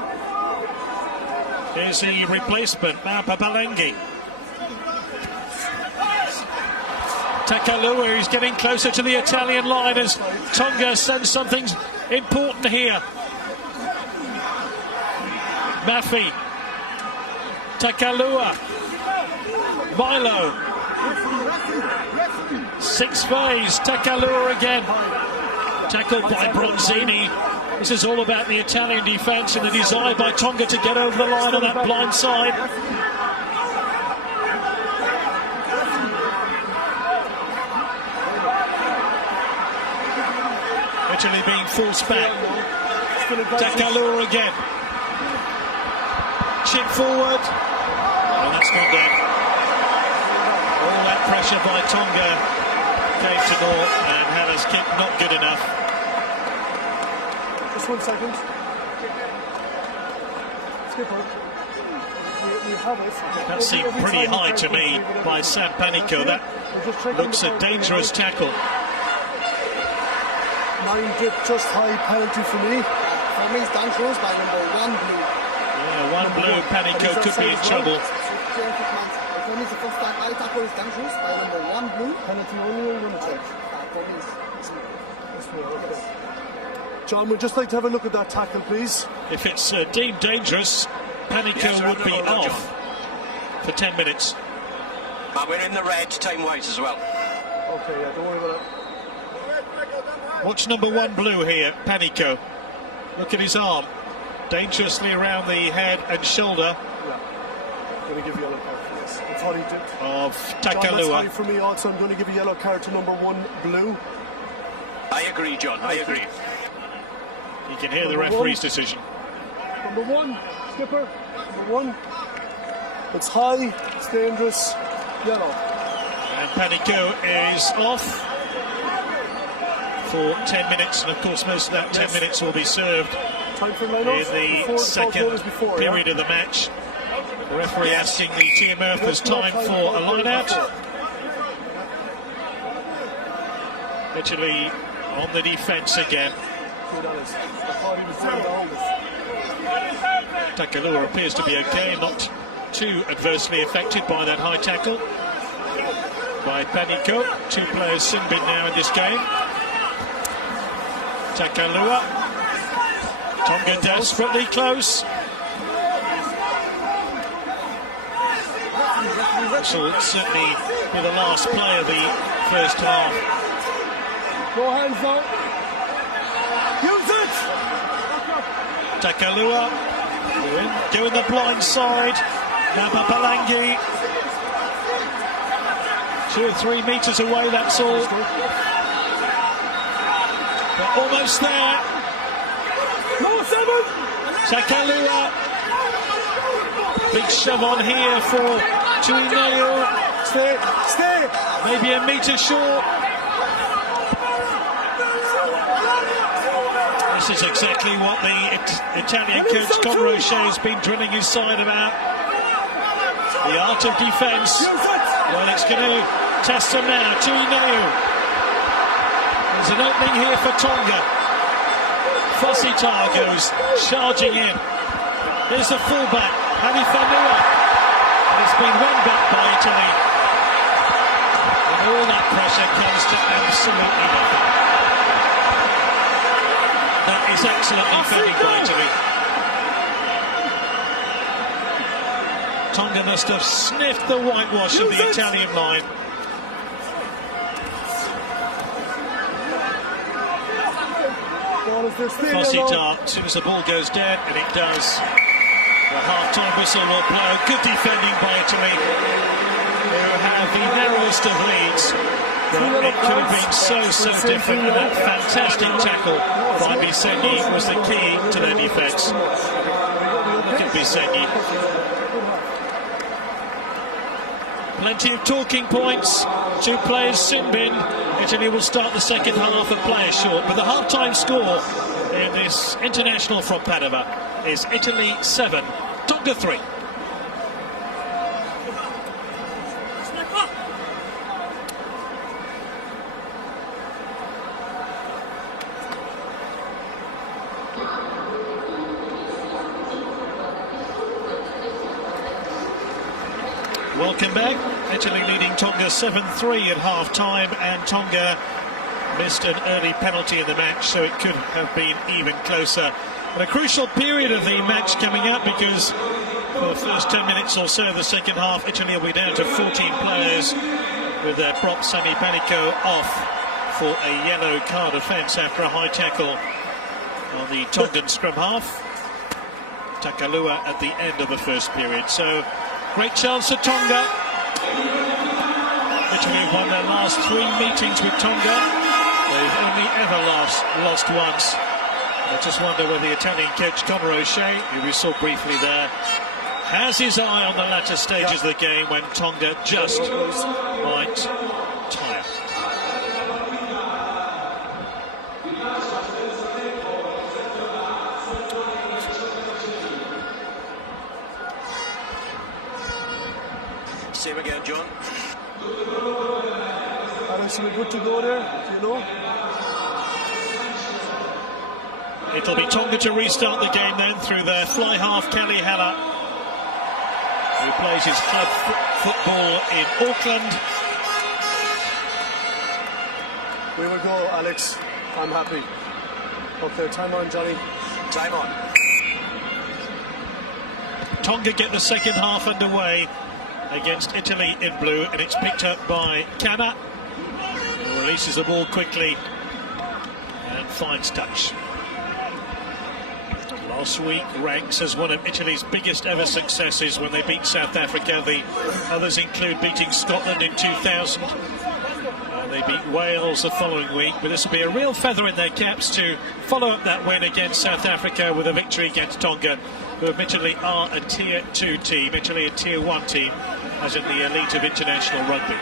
Here's the replacement, now Papalangi. Takalua, he's getting closer to the Italian line as Tonga sends something important here. Maffei, Takalua, Milo, 6 phase, Takalua again, tackled by Bronzini. This is all about the Italian defence and the desire by Tonga to get over the line on that blind side. Italy being forced back. Takalua again. Chip forward. Oh, that's not good. All that pressure by Tonga came to naught, and Hannah's kick not good enough. Just 1 second. Skipper. We have it. That seemed pretty high to me by Sam Panico. That looks a dangerous tackle. 9 dip, just high penalty for me. For me, it's dangerous by number 1 blue. Yeah, 1 blue, Panico could be in trouble. For me, the first time I tackle is dangerous by number 1 blue. Penalty only or one check? For me, it's Okay. John, we'd just like to have a look at that tackle, please. If it's deemed dangerous, Panico would be off for 10 minutes. But we're in the red time-wise as well. Okay, yeah, don't worry about it. Watch number 1 blue here, Panico. Look at his arm. Dangerously around the head and shoulder. Yeah. I'm going to give you a yellow card for this. I thought he did. Of John, that's Takalua. high for me also. I'm going to give a yellow card to number 1 blue. I agree, John, I agree. You can hear the referee's decision. Number 1, skipper. Number 1. It's high, it's dangerous. Yellow. And Panico is off for 10 minutes, and of course most of that 10 minutes will be served Time for in line-off. the second period of the match. The referee asking the TMO if there's time for a line-out. Italy on the defence again. Takalua appears to be okay, not too adversely affected by that high tackle by Panico. 2 players sin bin now in this game. Takalua. Tonga desperately close. This will certainly be the last play of the first half. Go hands up. Use it! Takalua doing the blind side. Naba Balangi 2 or 3 metres away, that's all. But almost there. No, 7! Takalua. Big shove on here for Tuineu. Stay, stay! Maybe a metre short. This is exactly what the Italian coach Conroche has been drilling his side about. The art of defence. Well, it's going to test them now. Tuineu. There's an opening here for Tonga. Fossita goes charging in. There's the fullback, Hani Fanua. It's been won back by Italy. And all that pressure comes to absolutely nothing. That is excellent defending by Italy. Tonga must have sniffed the whitewash of the Italian line. Fossita, as soon as the ball goes dead, and it does, the half-time whistle will blow. Good defending by Italy, who have the narrowest of leads. But it could have been so different, and that fantastic tackle by Bisegni was the key to their defence. Look at Bisegni. Plenty of talking points. 2 players sin bin. Italy will start the second half, a player short. But the half-time score in this international from Padova is Italy 7, Tonga 3. Welcome back. Italy leading Tonga 7-3 at half-time, and Tonga missed an early penalty in the match, so it could have been even closer. And a crucial period of the match coming up, because for the first 10 minutes or so of the second half, Italy will be down to 14 players, with their prop Sami Panico off for a yellow card offence after a high tackle on the Tongan scrum half. Takalua at the end of the first period. So, great chance for Tonga. Italy have won their last 3 meetings with Tonga. They've only ever lost once. I just wonder whether the Italian coach Conor O'Shea, who we saw briefly there, has his eye on the latter stages of the game when Tonga just might tire. Same again, John. Alex, are we good to go there? Do you know? It'll be Tonga to restart the game then through their fly half, Kelly Halla, who plays his club football in Auckland. We will go, Alex. I'm happy. Okay, time on, Johnny. Time on. Tonga get the second half underway against Italy in blue, and it's picked up by Kana, who releases the ball quickly and finds touch. Last week ranks as one of Italy's biggest ever successes when they beat South Africa. The others include beating Scotland in 2000. They beat Wales the following week, but this will be a real feather in their caps to follow up that win against South Africa with a victory against Tonga, who admittedly are a Tier 2 team. Italy a Tier 1 team, as in the elite of international rugby.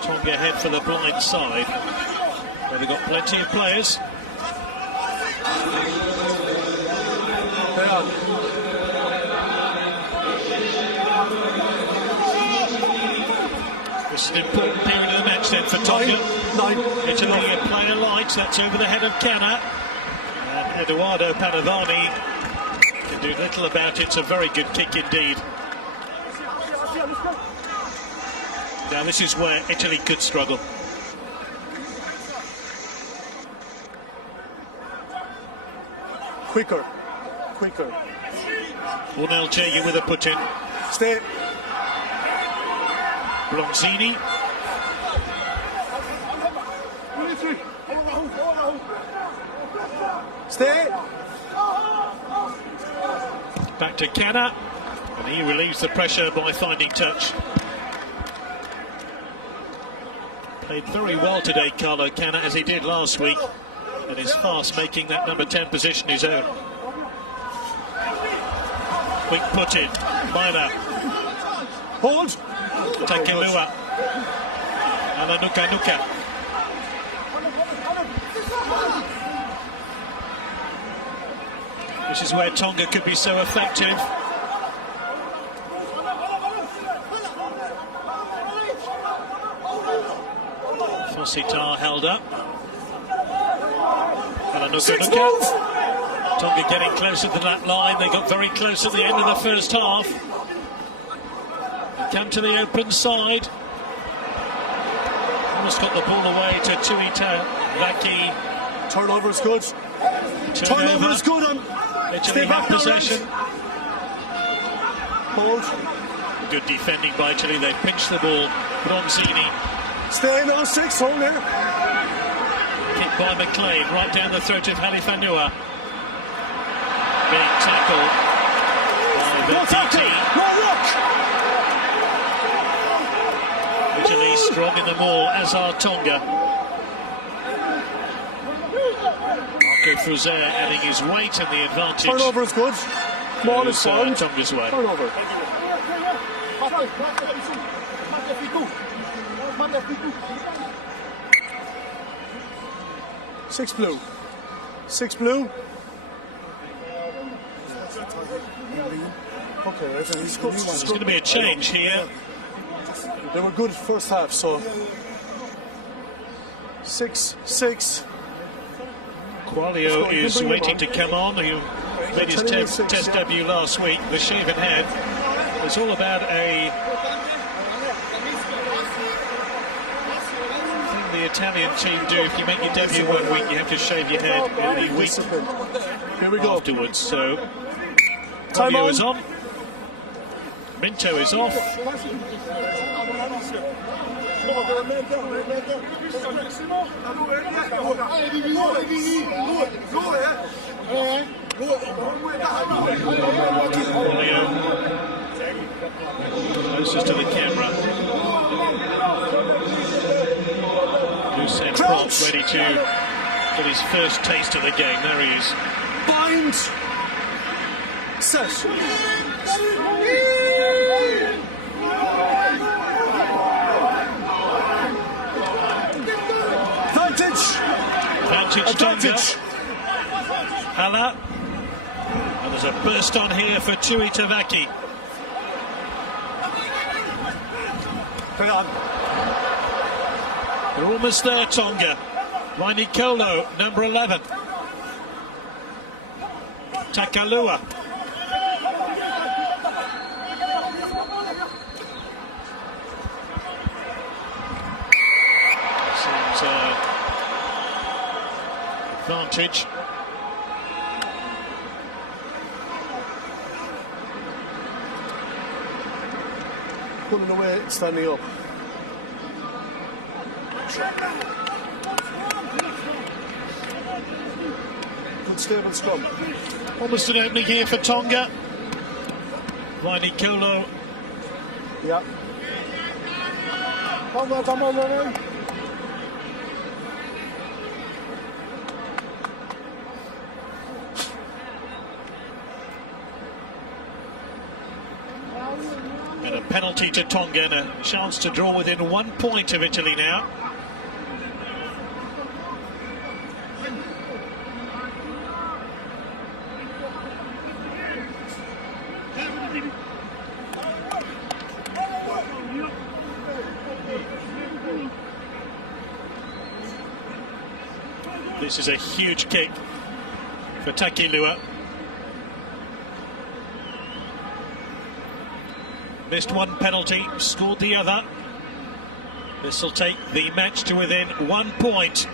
Tonga head for the blind side, where they've got plenty of players. This is an important period of the match then for Tonga. Italy a player light, that's over the head of Kana. And Eduardo Panavani can do little about it. It's a very good kick indeed. Now this is where Italy could struggle. Quicker. Warnell with a put in. Stay. Bronzini. Stay. Back to Kana, and he relieves the pressure by finding touch. Played very well today, Carlo Kana, as he did last week, and is fast making that number 10 position his own. Quick put in, Maina. Hold. Takelua. Alanuka. This is where Tonga could be so effective. Fossita held up. Alanuka. Tonga getting closer to that line. They got very close at the end of the first half. Come to the open side. Almost got the ball away to Tuita Vaki. Turnover is good. Turnover is good. Italy have possession. Hold. Good defending by Italy. They pinched the ball. Bronzini. Stay now, 6. Hold there. Kick by McLean right down the throat of Halifanua. Big tackle by the DT. Italy strong in the maul, as are Tonga. Marco Fuser adding his weight and the advantage. Turnover is good. Maul is fine. Tonga's way. Turnover. Six blue. Okay, it's good. There's going to be a change here. They were good first half, so 6-6. Quaglio is waiting to come on. He made his test debut last week, the shaven head. It's all about a thing the Italian team do. If you make your debut 1 week, you have to shave your head every week Here we go. afterwards. So, Time Fabio on. is on. Minto is off. Closest to the camera. Lucien Prop ready to get his first taste of the game. There he is. Bind. Set. Advantage Tonga. Hala. And there's a burst on here for Tui Tavaki. Hang on. They're almost there, Tonga. Rainikolo, number 11. Takalua. Seems advantage. Pulling away, standing up. Good stable scrum. Almost an opening here for Tonga. Rainikolo. Yeah. Come on. And a penalty to Tonga and a chance to draw within 1 point of Italy now. This is a huge kick for Takilua. Missed one penalty, scored the other. This will take the match to within 1 point.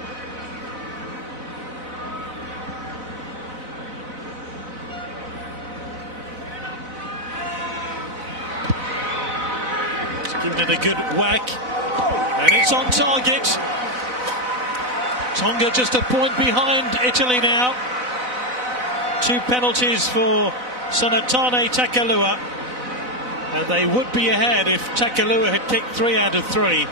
He's given it a good whack, and it's on target. Tonga just a point behind Italy now. 2 penalties for Sonatane Takalua. And they would be ahead if Takalua had kicked 3 out of 3.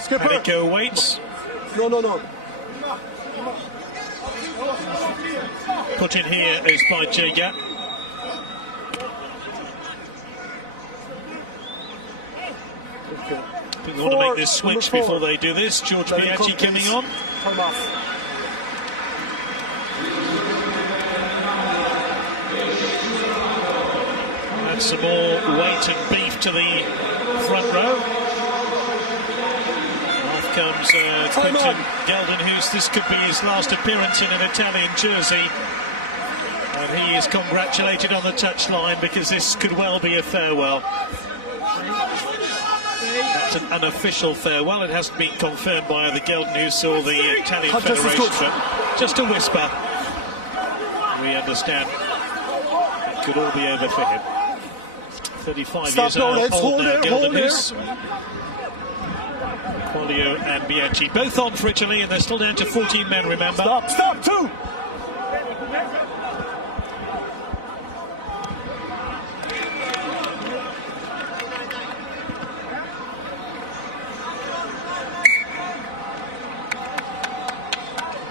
Skipper waits. No. Put in here is by Jiga. Okay. I think they want to make this switch before they do this. George Piatti coming on. Come off. Add some more weight and beef to the front row. Off comes Quinton Geldenhuis. This could be his last appearance in an Italian jersey. And he is congratulated on the touchline because this could well be a farewell. That's an unofficial farewell. It hasn't been confirmed by either Geldenhuis or the Italian Federation, but just a whisper. We understand it could all be over for him. 35 years old now, Geldenhuis. Quaglio and Bianchi both on for Italy, and they're still down to 14 men, remember. Stop, 2!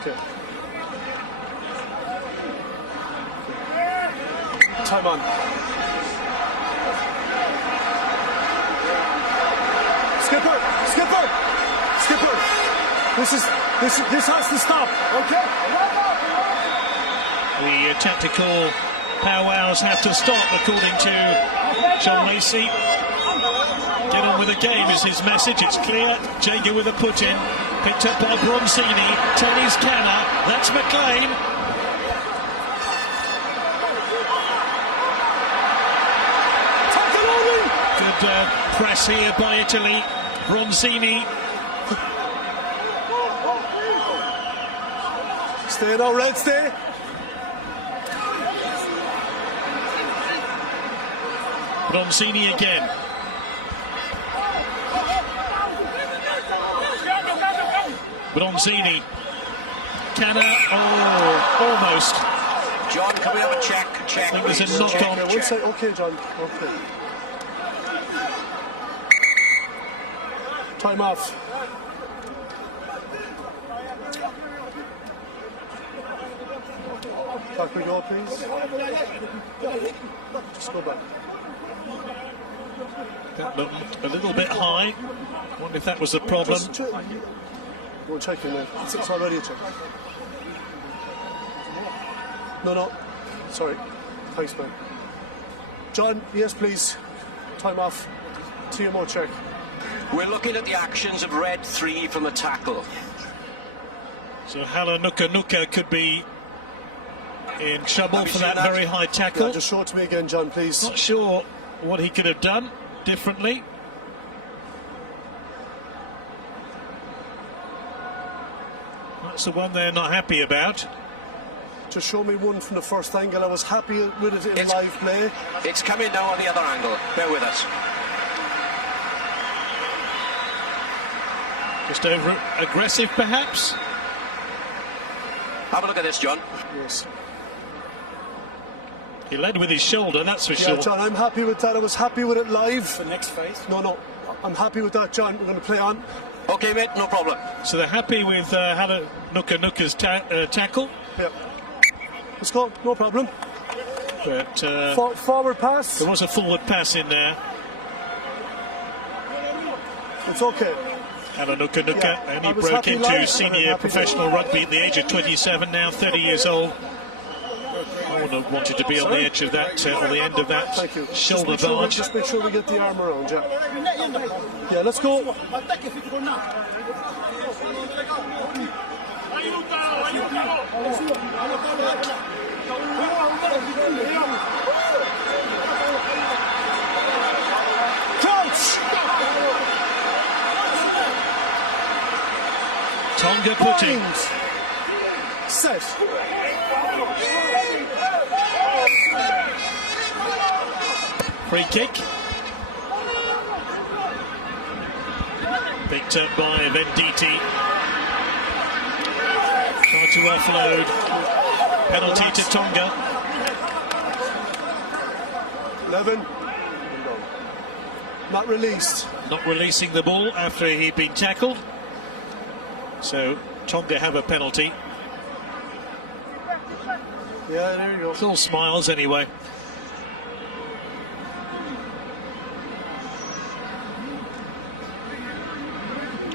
okay. Time on. Skipper! Skipper! Skipper! This has to stop, okay? The tactical powwows have to stop, according to John Lacey. Get on with the game is his message. It's clear. Jager with a put in. Picked up by Bronzini. Tony's Canna. That's McLean. Good press here by Italy. Bronzini. Stay now, Red, stay. Bronzini again. Bronzini. Canna. Oh, almost. John, can we have a check? I think there's a knock on. Okay, John. Okay. Time off. Back we go, please. Just go back. That looked a little bit high. Wonder if that was the problem. We'll check in there. It's already a check. No. Sorry. Thanks, man. John, yes, please. Time off. TMO check. We're looking at the actions of red 3 from the tackle. So Nuka could be in trouble for that very high tackle. Yeah, just show it to me again, John, please. Not sure what he could have done differently. That's the one they're not happy about. Just show me one from the first angle. I was happy with it in live play. It's coming now on the other angle. Bear with us. Just over aggressive, perhaps. Have a look at this, John. Yes. He led with his shoulder, that's for sure. Yeah, John, I'm happy with that. I was happy with it live. The next phase. No. I'm happy with that, John. We're going to play on. Okay, mate, no problem. So they're happy with Nuka's tackle. Yep. Let's go. No problem. But forward pass. there was a forward pass in there. It's okay. Nuka, Yeah, and he I was broke happy into live, senior professional rugby at the age of 27, now 30 years old. I would have wanted to be on the edge of that, on the end of that Thank you. shoulder barge. Just make sure we get the arm around, yeah. Yeah, let's go. Crouch! Tonga putting. Set. Free kick. Picked up by Venditti. Tried to offload. Penalty to Tonga. 11. Not released. Not releasing the ball after he'd been tackled. So Tonga have a penalty. Yeah, there you go. It's all smiles anyway.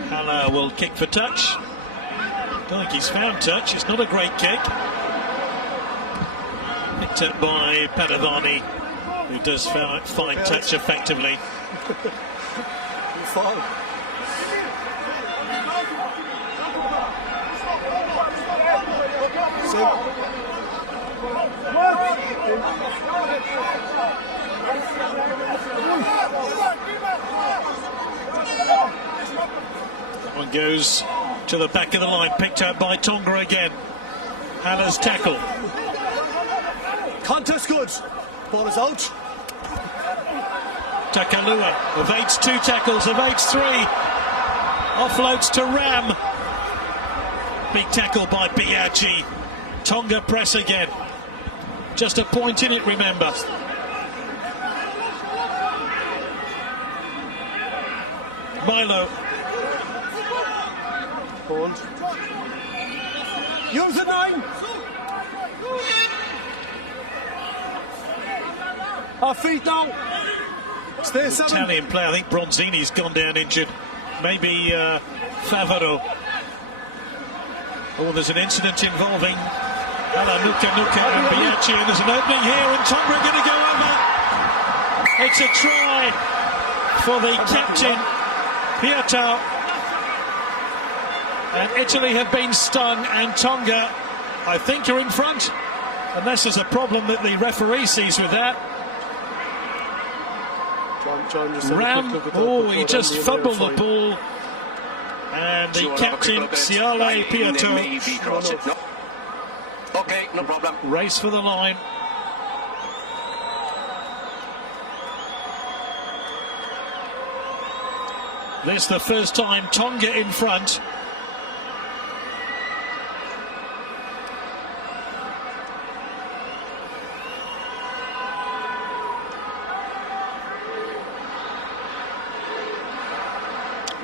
Hala will kick for touch. Don't think he's found touch. It's not a great kick. Picked up by Padavani, who does find touch effectively. You fall. That one goes to the back of the line, picked up by Tonga again. Hala's tackle. Contest good. Ball is out. Takalua evades 2 tackles, evades 3. Offloads to Ram. Big tackle by Biaggi. Tonga press again. Just a point in it, remember. Milo. Hold. Use the 9. Our feet now. Stay 7. Italian player, I think Bronzini's gone down injured. Maybe Favaro. Oh, there's an incident involving Nuka and Biaggi, and there's an opening here, and Tonga are going to go over. It's a try for the captain, Pietro. And Italy have been stung, and Tonga, I think, are in front. Unless there's a problem that the referee sees with that. John just Ram, he just fumbled the ball. And the captain, Siale Pietro, Okay, no problem. race for the line. This the first time Tonga in front.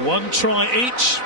One try each.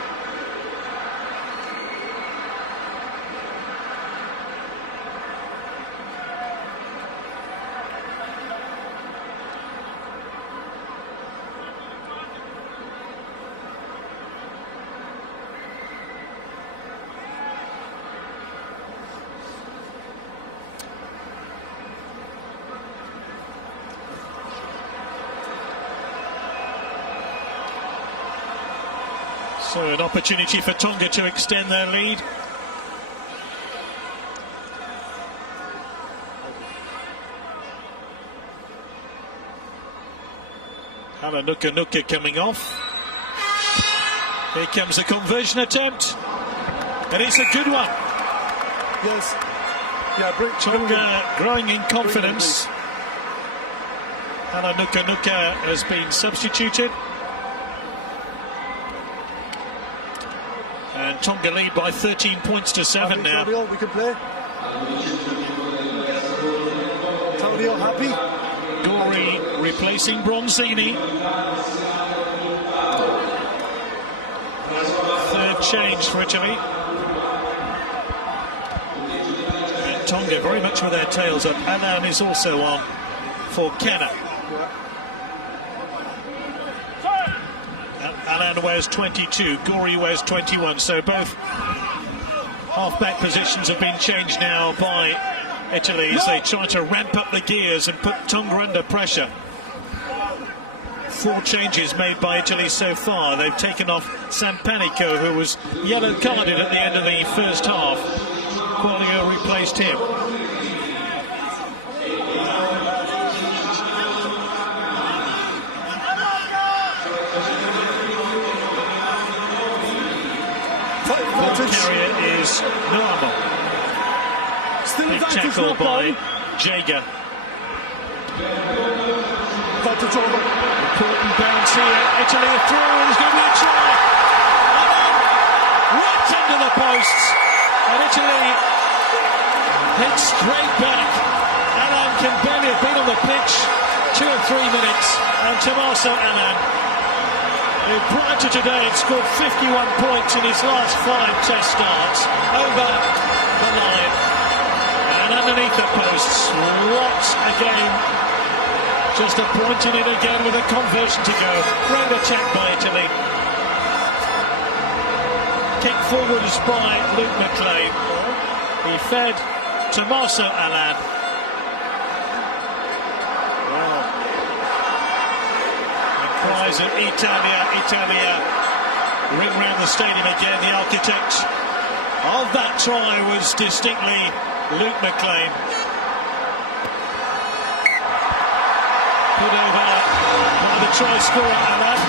So an opportunity for Tonga to extend their lead. Nuka coming off. Here comes a conversion attempt. And it's a good one. Yes. Yeah, Tonga growing in confidence. Nuka has been substituted. And Tonga lead by 13 points to 7 now. We can play. Claudio happy. Gori replacing Bronzini. Third change for Italy. And Tonga very much with their tails up. Anan is also on for Kenna. Anan wears 22, Gori wears 21, so both half-back positions have been changed now by Italy as they try to ramp up the gears and put Tonga under pressure. 4 changes made by Italy so far. They've taken off Sampanico, who was yellow-carded at the end of the first half. Quaglio replaced him. Carrier is Noamo. Big tackle by Jager. Important bounce here. Italy are through, and there's going to be a try. Right under the posts, and Italy hits straight back. Anan can barely have been on the pitch 2 or 3 minutes, and Tommaso Anan, who prior to today had scored 51 points in his last 5 test starts, over the line and underneath the posts. What a game. Just a point on it again with a conversion to go. Great attack by Italy. Kick forwards by Luke McLean. He fed Tommaso Anan. Cries of Italia, Italia ring round the stadium again. The architect of that try was distinctly Luke McLean. Put over by the try scorer Alan.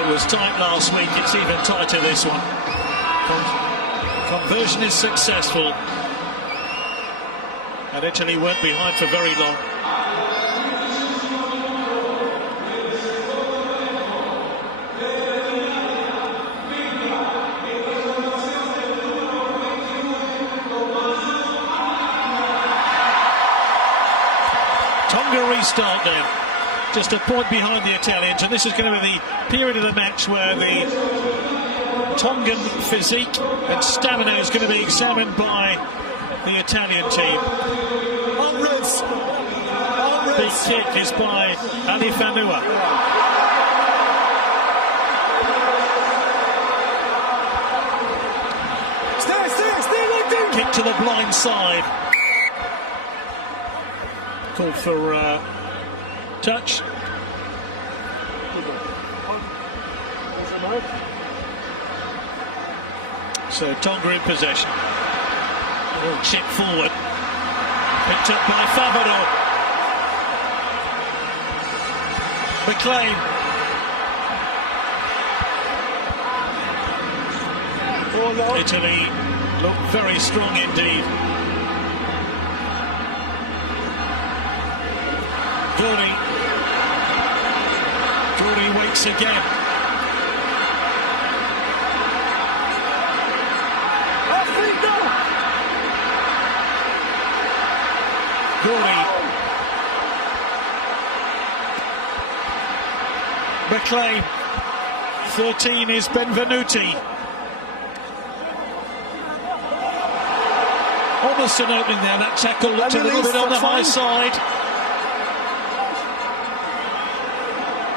It was tight last week, it's even tighter this one. Conversion is successful, and Italy weren't behind for very long. Tonga restart now. just a point behind the Italians, and this is going to be the period of the match where the Tongan physique and stamina is going to be examined by the Italian team. Big kick is by Ali Fanua. Kick to the blind side. Called for touch. So Tonga in possession. A little chip forward. Picked up by Favaro. McLean. Italy look very strong indeed. Gordy waits again. Gordy. McLean. 13 is Benvenuti. Almost an opening there. That tackle looked a little bit on the high side.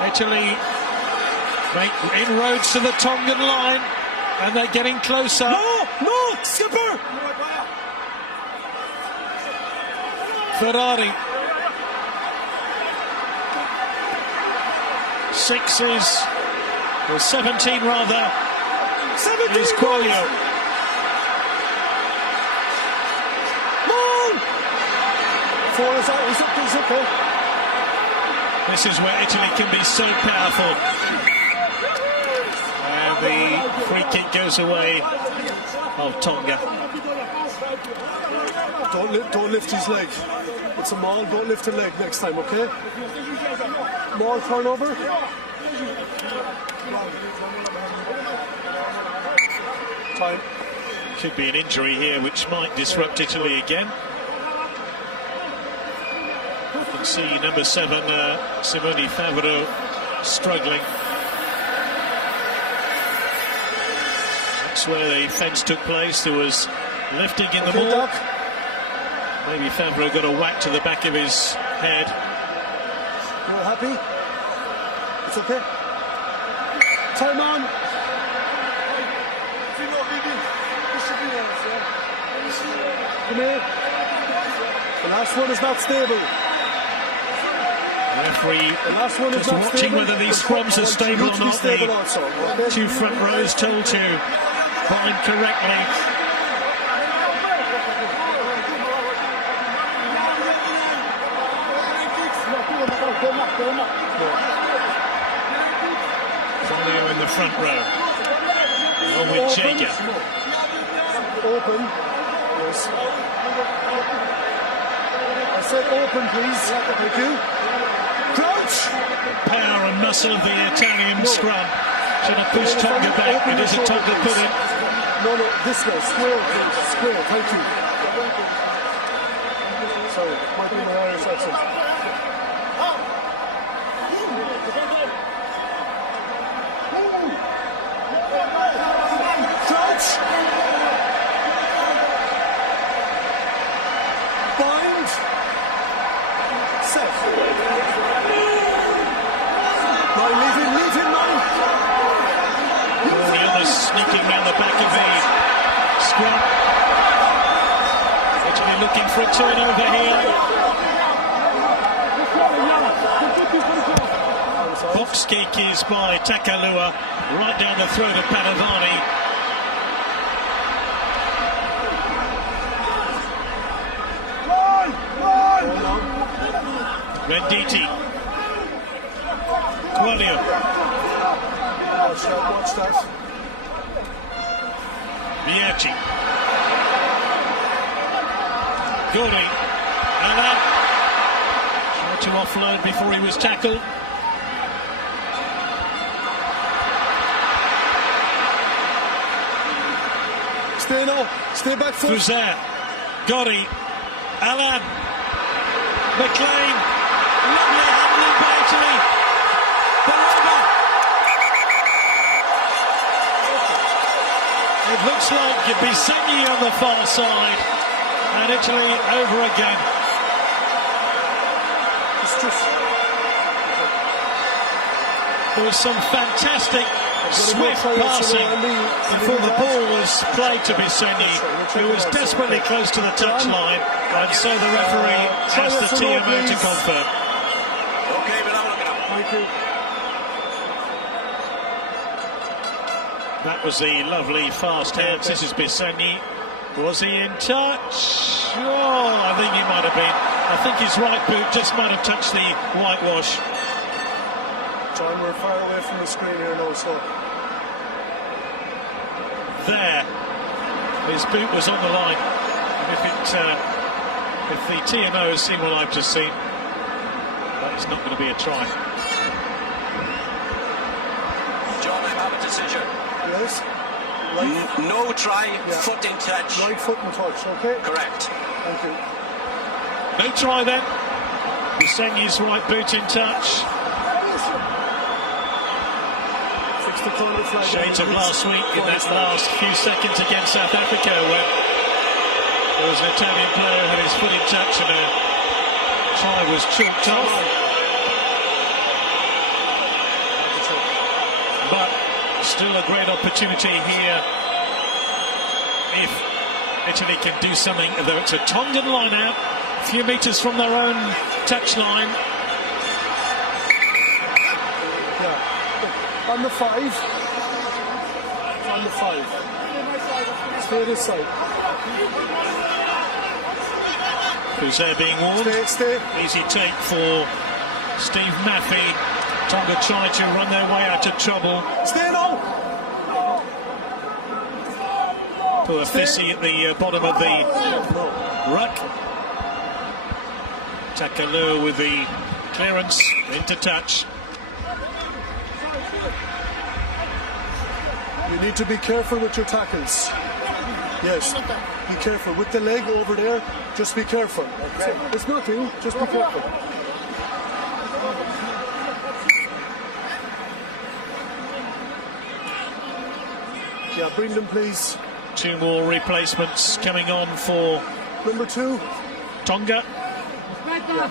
Italy make inroads to the Tongan line, and they're getting closer. No, skipper! Ferrari. 17 rather. 17 is Quaglio. Four is out, he's okay. This is where Italy can be so powerful. And the free kick goes away of Tonga. Don't lift his leg. It's a maul, don't lift the leg next time, okay? Maul turnover. Time. Could be an injury here which might disrupt Italy again. You can see number 7, Simone Favaro, struggling. That's where the fence took place. There was lifting in the maul. Maybe Favaro got a whack to the back of his head. You're happy? It's okay. Time on. Come here. The last one is not stable. Referee just watching whether these scrums are stable or not. The two front rows told to bind correctly. Quaglio in the front row. On with Jager. Open. Yes. I said open, please. Thank you. Crouch. Power and muscle of the Italian scrum. Should have pushed Tonga back. It is a Tonga put in. No, this way. Square, please. Square. Thank you. Sorry, might be an Irish accent. Crouch. Bind. Set. Right, leave him, man. All the others sneaking round the back of the scrum. Italy looking for a turnover here. Box kick is by Takalua, right down the throat of Padovani. Renditi. Quaglio. Watch that. Biaggi. Gordy. Alan. Tried to offload before he was tackled. Stay now. Stay back foot. Fuser. Gordy. Alan. McLean. Lovely handling by Italy. looks like Bisegni on the far side, and Italy over again. There was some fantastic swift passing before the ball was played to Bisegni, who was desperately close to the touchline, and so the referee asked the TMO to confirm. Okay, but I'm looking up. Thank you. That was the lovely fast hands. This is Bisegni. Was he in touch? Oh, I think he might have been. I think his right boot just might have touched the whitewash. John, we're far away from the screen here now, so. There. His boot was on the line. And if the TMO has seen what I've just seen, that's not going to be a try. John, I have a decision. Yes? No try, foot in touch. Right foot in touch, okay? Correct. Thank you. No try then. Bisegni's right boot in touch. Fix the corner flag. Shades of last week in that last few seconds against South Africa, when there was an Italian player who had his foot in touch and a try was chalked off. But still a great opportunity here if Italy can do something, though it's a Tongan line out, a few metres from their own touchline. Yeah. On the 5. On the 5. Stay this side. Who's there being warned? Stay. Easy take for Steve Maffey. Tonga tried to run their way out of trouble. Stay now. Poor Fissy at the bottom of the ruck. Takalu with the clearance into touch. You need to be careful with your tackles. Yes, be careful. With the leg over there, just be careful. Okay. It's nothing, just be careful. Yeah, bring them, please. 2 more replacements coming on for Number 2. Tonga. Yeah.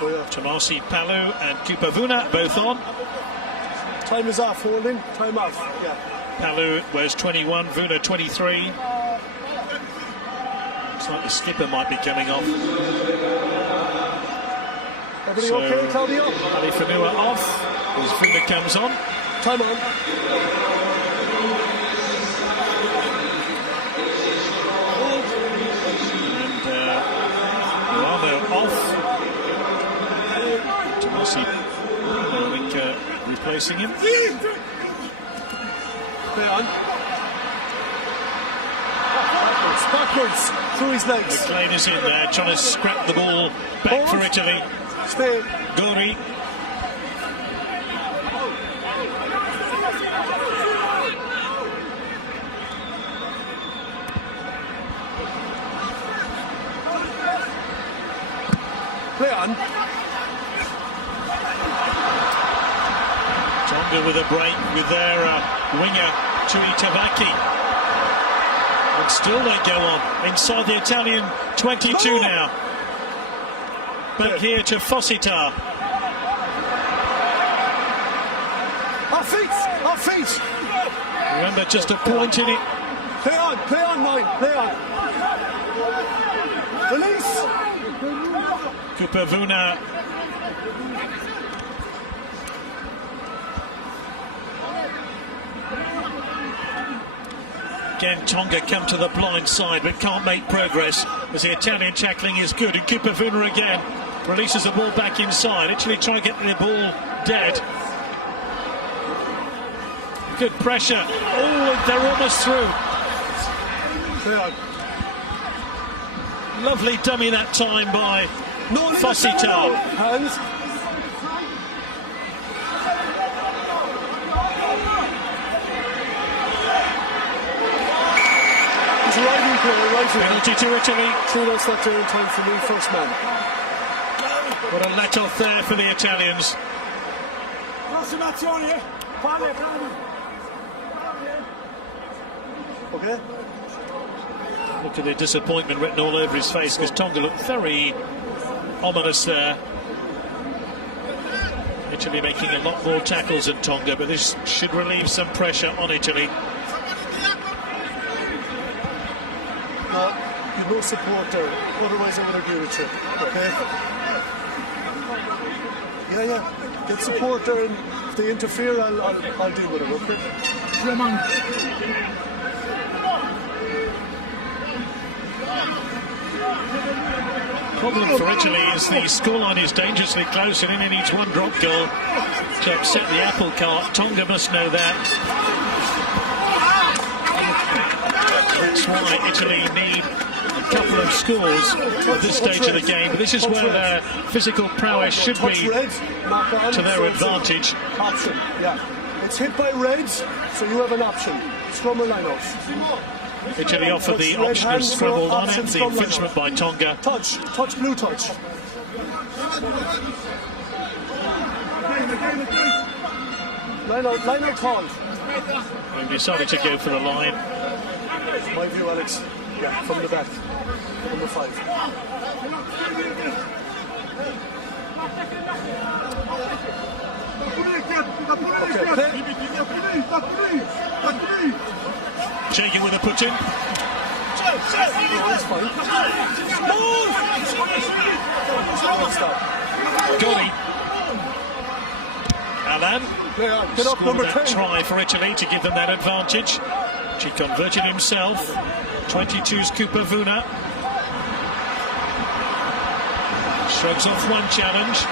Oh, yeah. Tomasi Palu and Kupavuna both on. Time is off, holding. Time off. Yeah. Palu wears 21, Vuna 23. Looks like the skipper might be coming off. Everything okay, Claudio? Ali Fanua off as Vuna comes on. Time on. Ramo off. Tomasi replacing him. Play on. Backwards. Through his legs. McLean is in there, trying to scrap the ball back for Italy. Stay. Gori. Play on. Tonga with a break with their winger, Tui Tabaki. And still they go on inside the Italian 22 now. Back here to Fossita. Our feet. Remember, just a point in it. Play on, 9, play on. Release. Kupavuna. Again, Tonga come to the blind side but can't make progress as the Italian tackling is good. And Kupavuna again releases the ball back inside. Italy trying to get the ball dead. Good pressure. Oh, they're almost through. Lovely dummy that time by Fossita. Hands. Penalty to Italy. That's not there in time for me, first man. What a let-off there for the Italians. Okay? Look at the disappointment written all over his face, because Tonga looked very ominous there. Italy making a lot more tackles than Tonga, but this should relieve some pressure on Italy. No, you've no support there, otherwise I would agree with you, okay? Yeah, get support there, and if they interfere, I'll deal with it, okay? Problem for Italy is the scoreline is dangerously close, and only needs one drop goal to upset the apple cart. Tonga must know that. That's why Italy need a couple of scores at this stage of the game. But this is where their physical prowess should be to their advantage. Option, yeah. It's hit by reds, so you have an option. Scrum or line-out. Italy offered the option of scramble on it, the infringement by Tonga. Touch, blue touch. Line out called. And decided to go for the line. My view, Alex. Yeah, from the back. Number 5. Okay, play. Shaking with a put in. Gotti. Alan Get up, number scored that 10. try for Italy to give them that advantage. She converted himself. 22's Cooper Vuna. Shrugs off one challenge.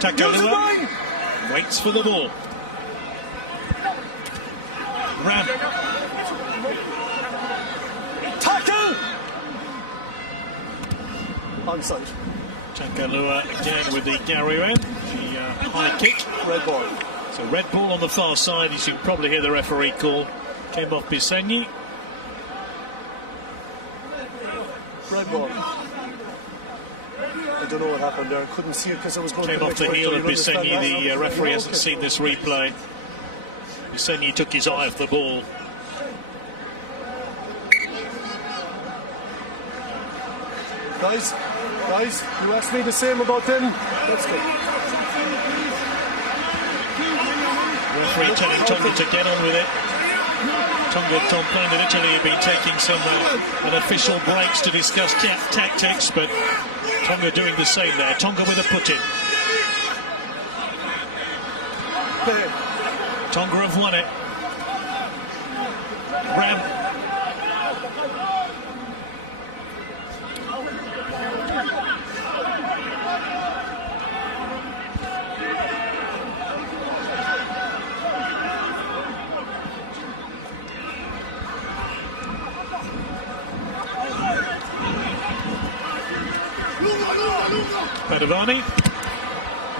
Takalua waits for the ball. Ram. Tackle! Onside. Takalua again with the Garriwen, the high kick. Red ball. So red ball on the far side. You should probably hear the referee call. Came off Bisegni. Red ball. I don't know what happened there. I couldn't see it because I was going Came to off the heel of Bisegni. The referee hasn't seen this replay. Bisegni took his eye off the ball. Guys, you asked me the same about them. Let's go. Referee telling Tonga to get on with it. Tonga complained that Italy had been taking some unofficial breaks to discuss tactics, but Tonga doing the same there. Tonga with a put-in. Tonga have won it. Ram. Padovani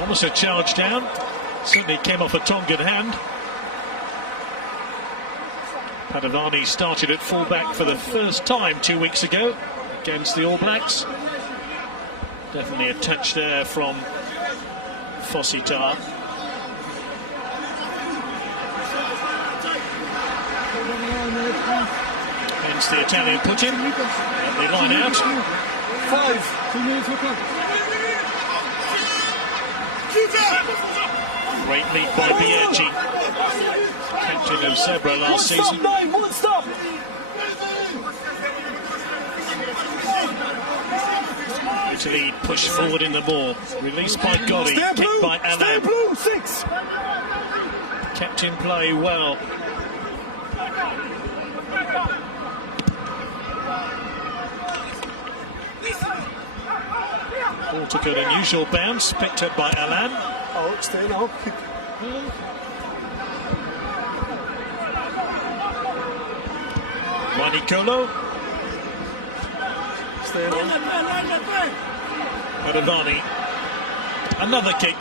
almost a charge down. Certainly came off a Tongan hand. Padovani started at fullback for the first time 2 weeks ago against the All Blacks. Definitely a touch there from Fossita. Hence the Italian put in. And they line out. 5. 2 minutes o'clock. Great lead by Biaggi, captain of Zebra last season. One stop. Italy push forward in the ball. Released by Gotti, kicked by Alain. Stay blue, 6. Kept in play well. Ball took an unusual bounce, picked up by Alain. Oh, stay now. Wanicolo. Stay now. Padovani. Another kick.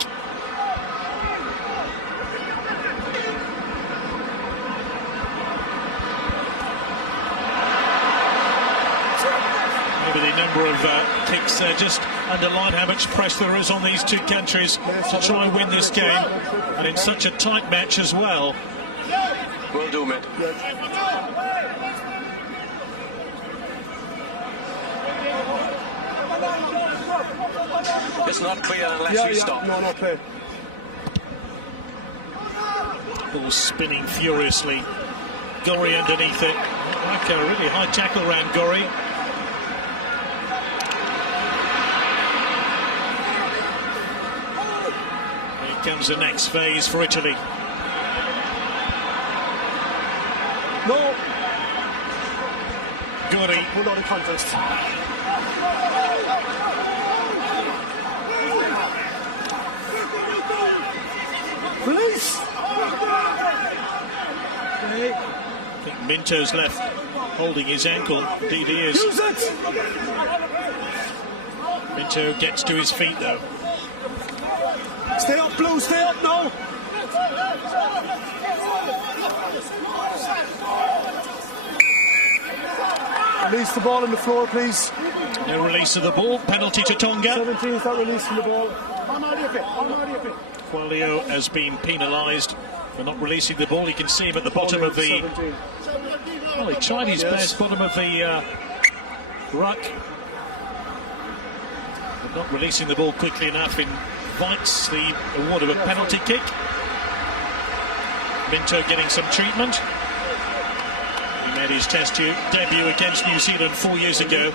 Maybe the number of kicks there just underline how much pressure there is on these two countries to try and win this game, and in such a tight match as well. Will do, mate. It's not clear unless we stop. No, not clear. Ball spinning furiously. Gorry underneath it. Like a really high tackle round Gorry. Here comes the next phase for Italy. No. Gorry. Hold on in contest. Release. Okay. I think Minto's left holding his ankle. Indeed he is. Use it. Minto gets to his feet though. Stay up, Blue. Stay up now. Release the ball on the floor, please. No release of the ball. Penalty to Tonga. 17 is not releasing the ball. Quaglio has been penalised for not releasing the ball. You can see him at the bottom of the... 17. Well, he tried his best, bottom of the ruck. But not releasing the ball quickly enough invites the award of a penalty kick. Minto getting some treatment. He made his test debut against New Zealand 4 years ago.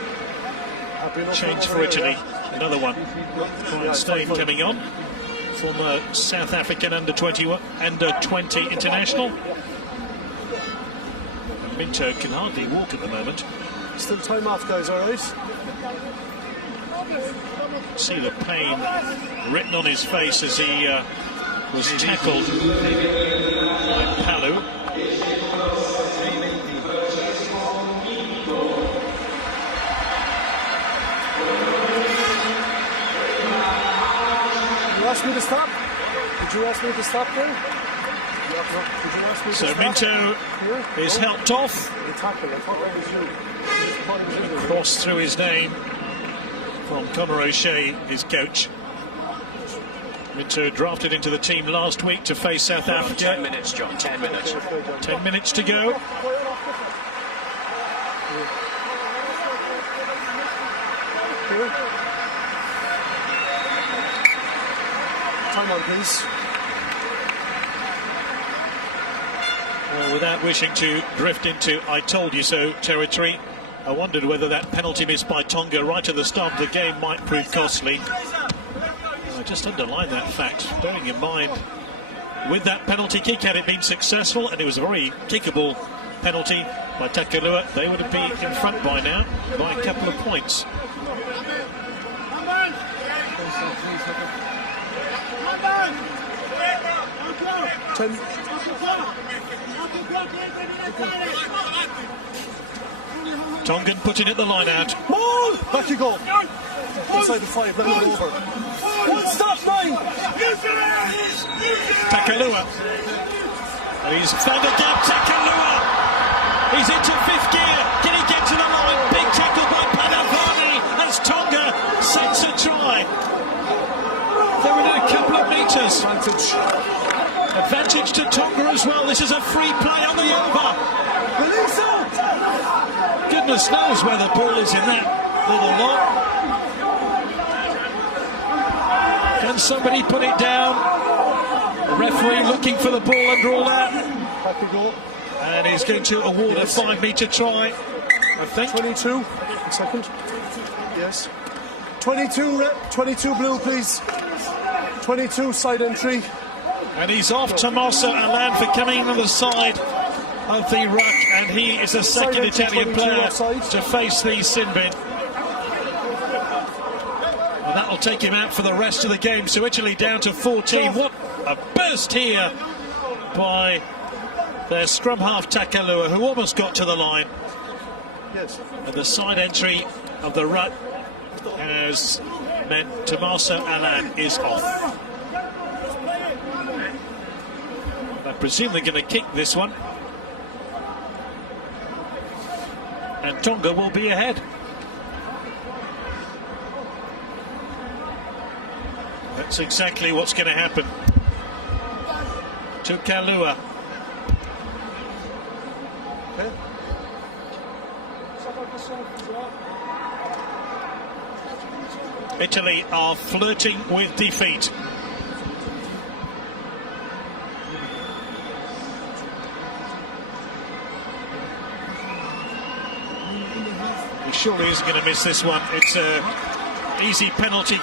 Change for Italy. Another one. Brian Stave coming on. Former South African under-20 international. Minto can hardly walk at the moment. Still time off, guys, all right? See the pain written on his face as he was tackled by Palu. You asked me to stop? Did you ask me to stop there? So Minto is helped off. Cross through his name from Conor O'Shea, his coach. Minto drafted into the team last week to face South Africa. 10 minutes, John, 10 minutes. 10 minutes to go. Time on, please. Well, without wishing to drift into I told you so territory, I wondered whether that penalty missed by Tonga right at the start of the game might prove costly. I just underline that fact, bearing in mind with that penalty kick, had it been successful, and it was a very kickable penalty by Takalua, they would have been in front by now by a couple of points. Tongan putting it the line out. Ball! Back you go. Inside the 5, let it over. One stop, 9! Takalua. And he's found a gap. Takalua. He's into 5th gear. Can he get to the line? Big tackle by Padavani as Tonga sets a try. They're within a couple of metres. Advantage to Tonga as well. This is a free play on the over. Release out! Goodness knows where the ball is in that little lot. Can somebody put it down? The referee looking for the ball under all that. Back we go. And he's going to award a 5-metre try, I think. 22. A second. Yes. 22, 22 blue, please. 22 side entry. And he's off Tommaso Alan for coming on the side of the ruck, and he is the second Italian player to face the sin bin. And that will take him out for the rest of the game. So Italy down to 14. What a burst here by their scrum half Takalua, who almost got to the line. Yes. And the side entry of the ruck has meant Tommaso Alan is off. I presume they're going to kick this one. And Tonga will be ahead. That's exactly what's going to happen. To Kalua. Okay. Italy are flirting with defeat. He surely isn't going to miss this one. It's an easy penalty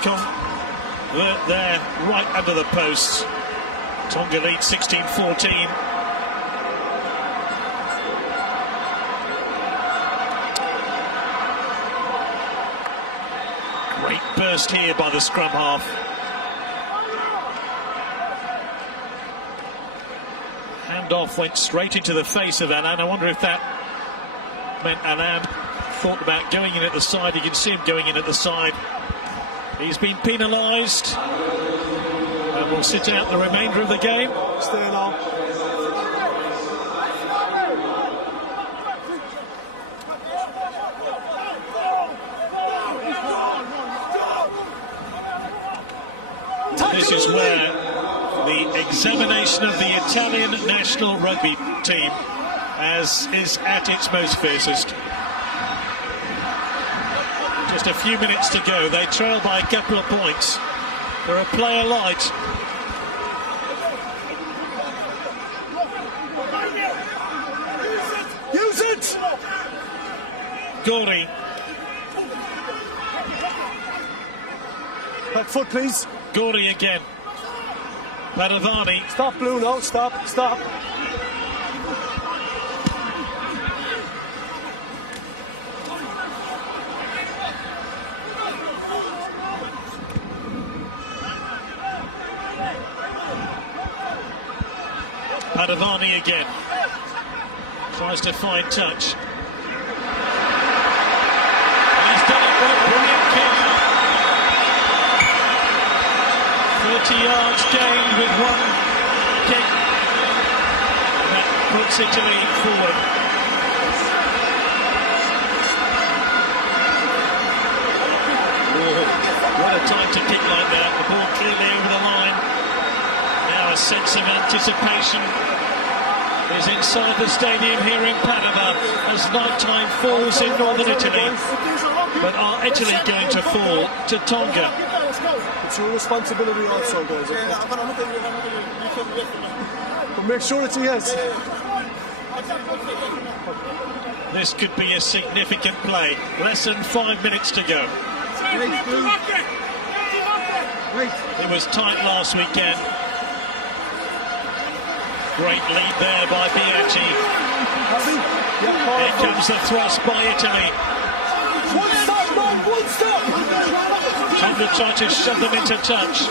there, right under the posts. Tonga lead 16-14. Great burst here by the scrum half. Handoff went straight into the face of Alan. I wonder if that meant Alan thought about going in at the side. You can see him going in at the side. He's been penalised and will sit out the remainder of the game. Stay now. This is where the examination of the Italian national rugby team is at its most fiercest. Just a few minutes to go. They trail by a couple of points. They're a player light. Use it! Gori. Back foot, please. Gori again. Padovani. Stop, Blue, now. Stop, stop. Padovani again. Tries to find touch. And he's done it with a brilliant kick. 30 yards gained with one kick. That puts Italy forward. Oh, what a time to kick like that. The ball clearly over the line. Now a sense of anticipation is inside the stadium here in Padova as night-time falls in northern Italy. But are Italy going to fall to Tonga? It's your responsibility also, guys. Okay? But make sure it's a yes. This could be a significant play. Less than 5 minutes to go. It was tight last weekend. Great lead there by Biaggi. Here comes the thrust by Italy. One stop, man, one stop! Tonga tried to shove them into touch.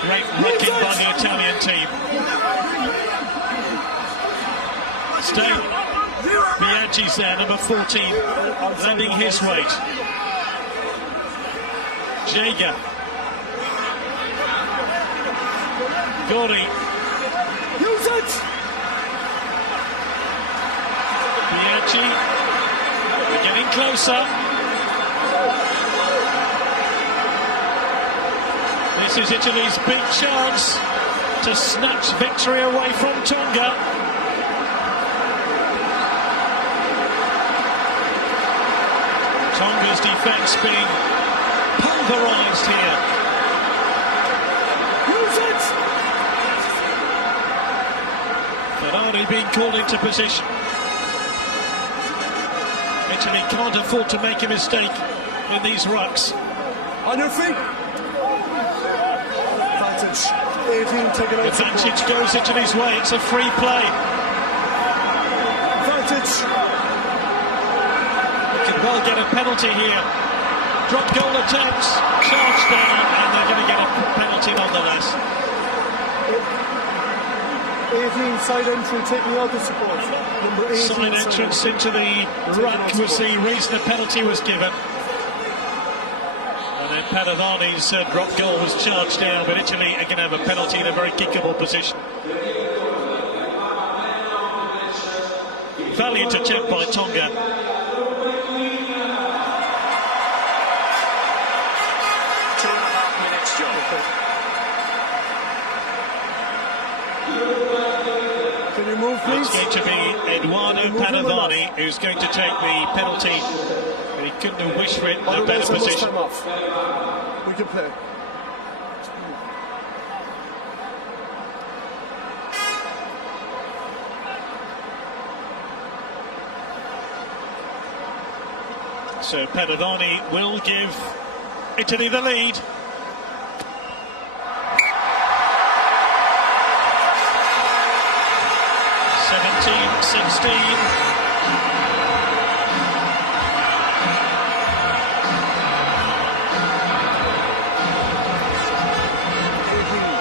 Great rocking by the Italian team. Stay. Biaggi's there, number 14, landing his weight. Jager. Gori. Use it! Biaggi. We're getting closer. This is Italy's big chance to snatch victory away from Tonga. Tonga's defence being pulverised here. Use it! Ferrari being called into position. Italy can't afford to make a mistake in these rucks. On your feet! Advantage. 18 taken out. Advantage goes Italy's way. It's a free play. Advantage. They can well get a penalty here. Drop goal attempts, charged down, and they're going to get a penalty nonetheless. 18 side entry taking out the support. Number 18 Side entrance into the ruck was the reason a penalty was given. And then Padovani's drop goal was charged down, but Italy are going to have a penalty in a very kickable position. valiant attempt by Tonga. Can you move, please? It's going to be Eduardo Padovani who's going to take the penalty. And he couldn't have wished for it in a better position. We can play. So Padovani will give Italy the lead.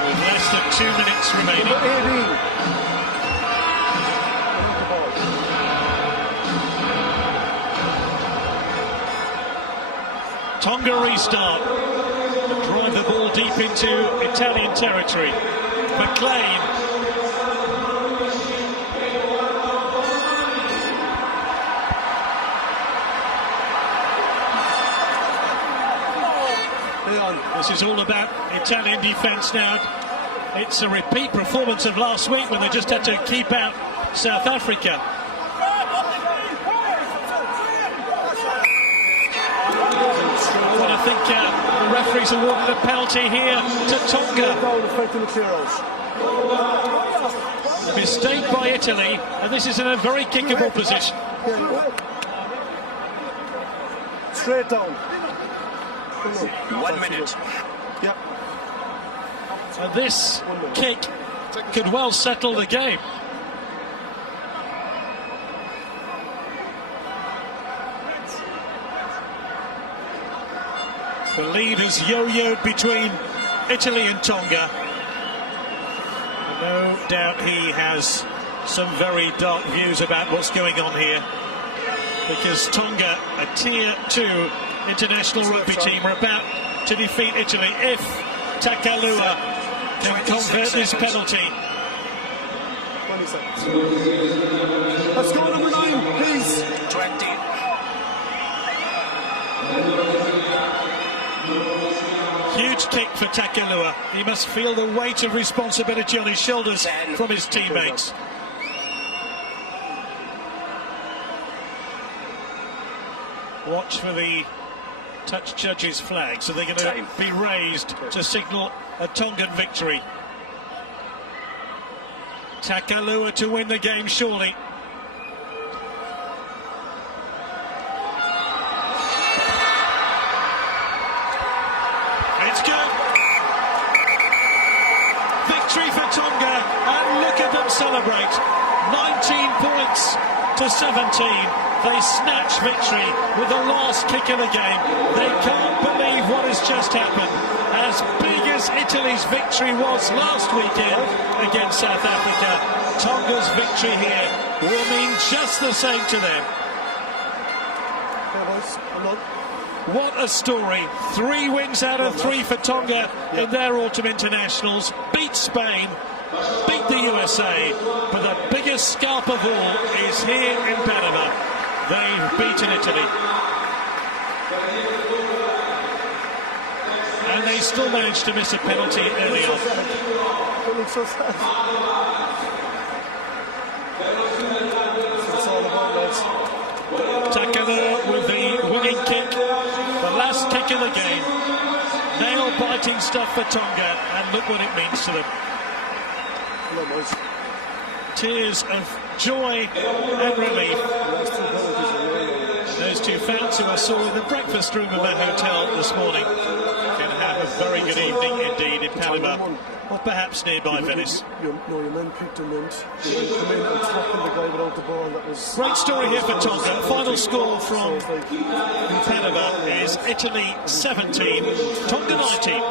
With less than 2 minutes remaining. Tonga restart. Drive the ball deep into Italian territory. McLean. This is all about Italian defence now. It's a repeat performance of last week when they just had to keep out South Africa. Well, I think the referees awarded a penalty here to Tonga. A mistake by Italy, and this is in a very kickable position. Straight down. 1 minute. Yep. And this kick could well settle the game. The lead has yo-yoed between Italy and Tonga. No doubt he has some very dark views about what's going on here, because Tonga, a Tier 2 international rugby team, are about to defeat Italy if Takalua can convert this penalty. 20 seconds. Let's go, number 9, please. 20. Huge kick for Takalua. He must feel the weight of responsibility on his shoulders from his teammates. Watch for the touch judge's flag, so they're going to be raised to signal a Tongan victory. Takalua to win the game, surely. It's good. Victory for Tonga, and look at them celebrate. 19 points to 17. They snatch victory with the last kick of the game. They can't believe what has just happened. As big as Italy's victory was last weekend against South Africa, Tonga's victory here will mean just the same to them. What a story. 3 wins out of 3 for Tonga in their autumn internationals. Beat Spain, beat the USA, but the biggest scalp of all is here in Panama. They've beaten Italy. And they still managed to miss a penalty early on. That's all about, lads. Takalua with the winning kick, the last kick of the game. Nail-biting stuff for Tonga, and look what it means to them. Tears of joy and relief. Those 2 fans who I saw in the breakfast room of that hotel this morning can have a very good evening indeed in Panama, or perhaps nearby Venice. Your men picked him and come in and tackled the guy without the ball. That was great story here for Tonga. Final score from Panama is Italy 17, Tonga 19.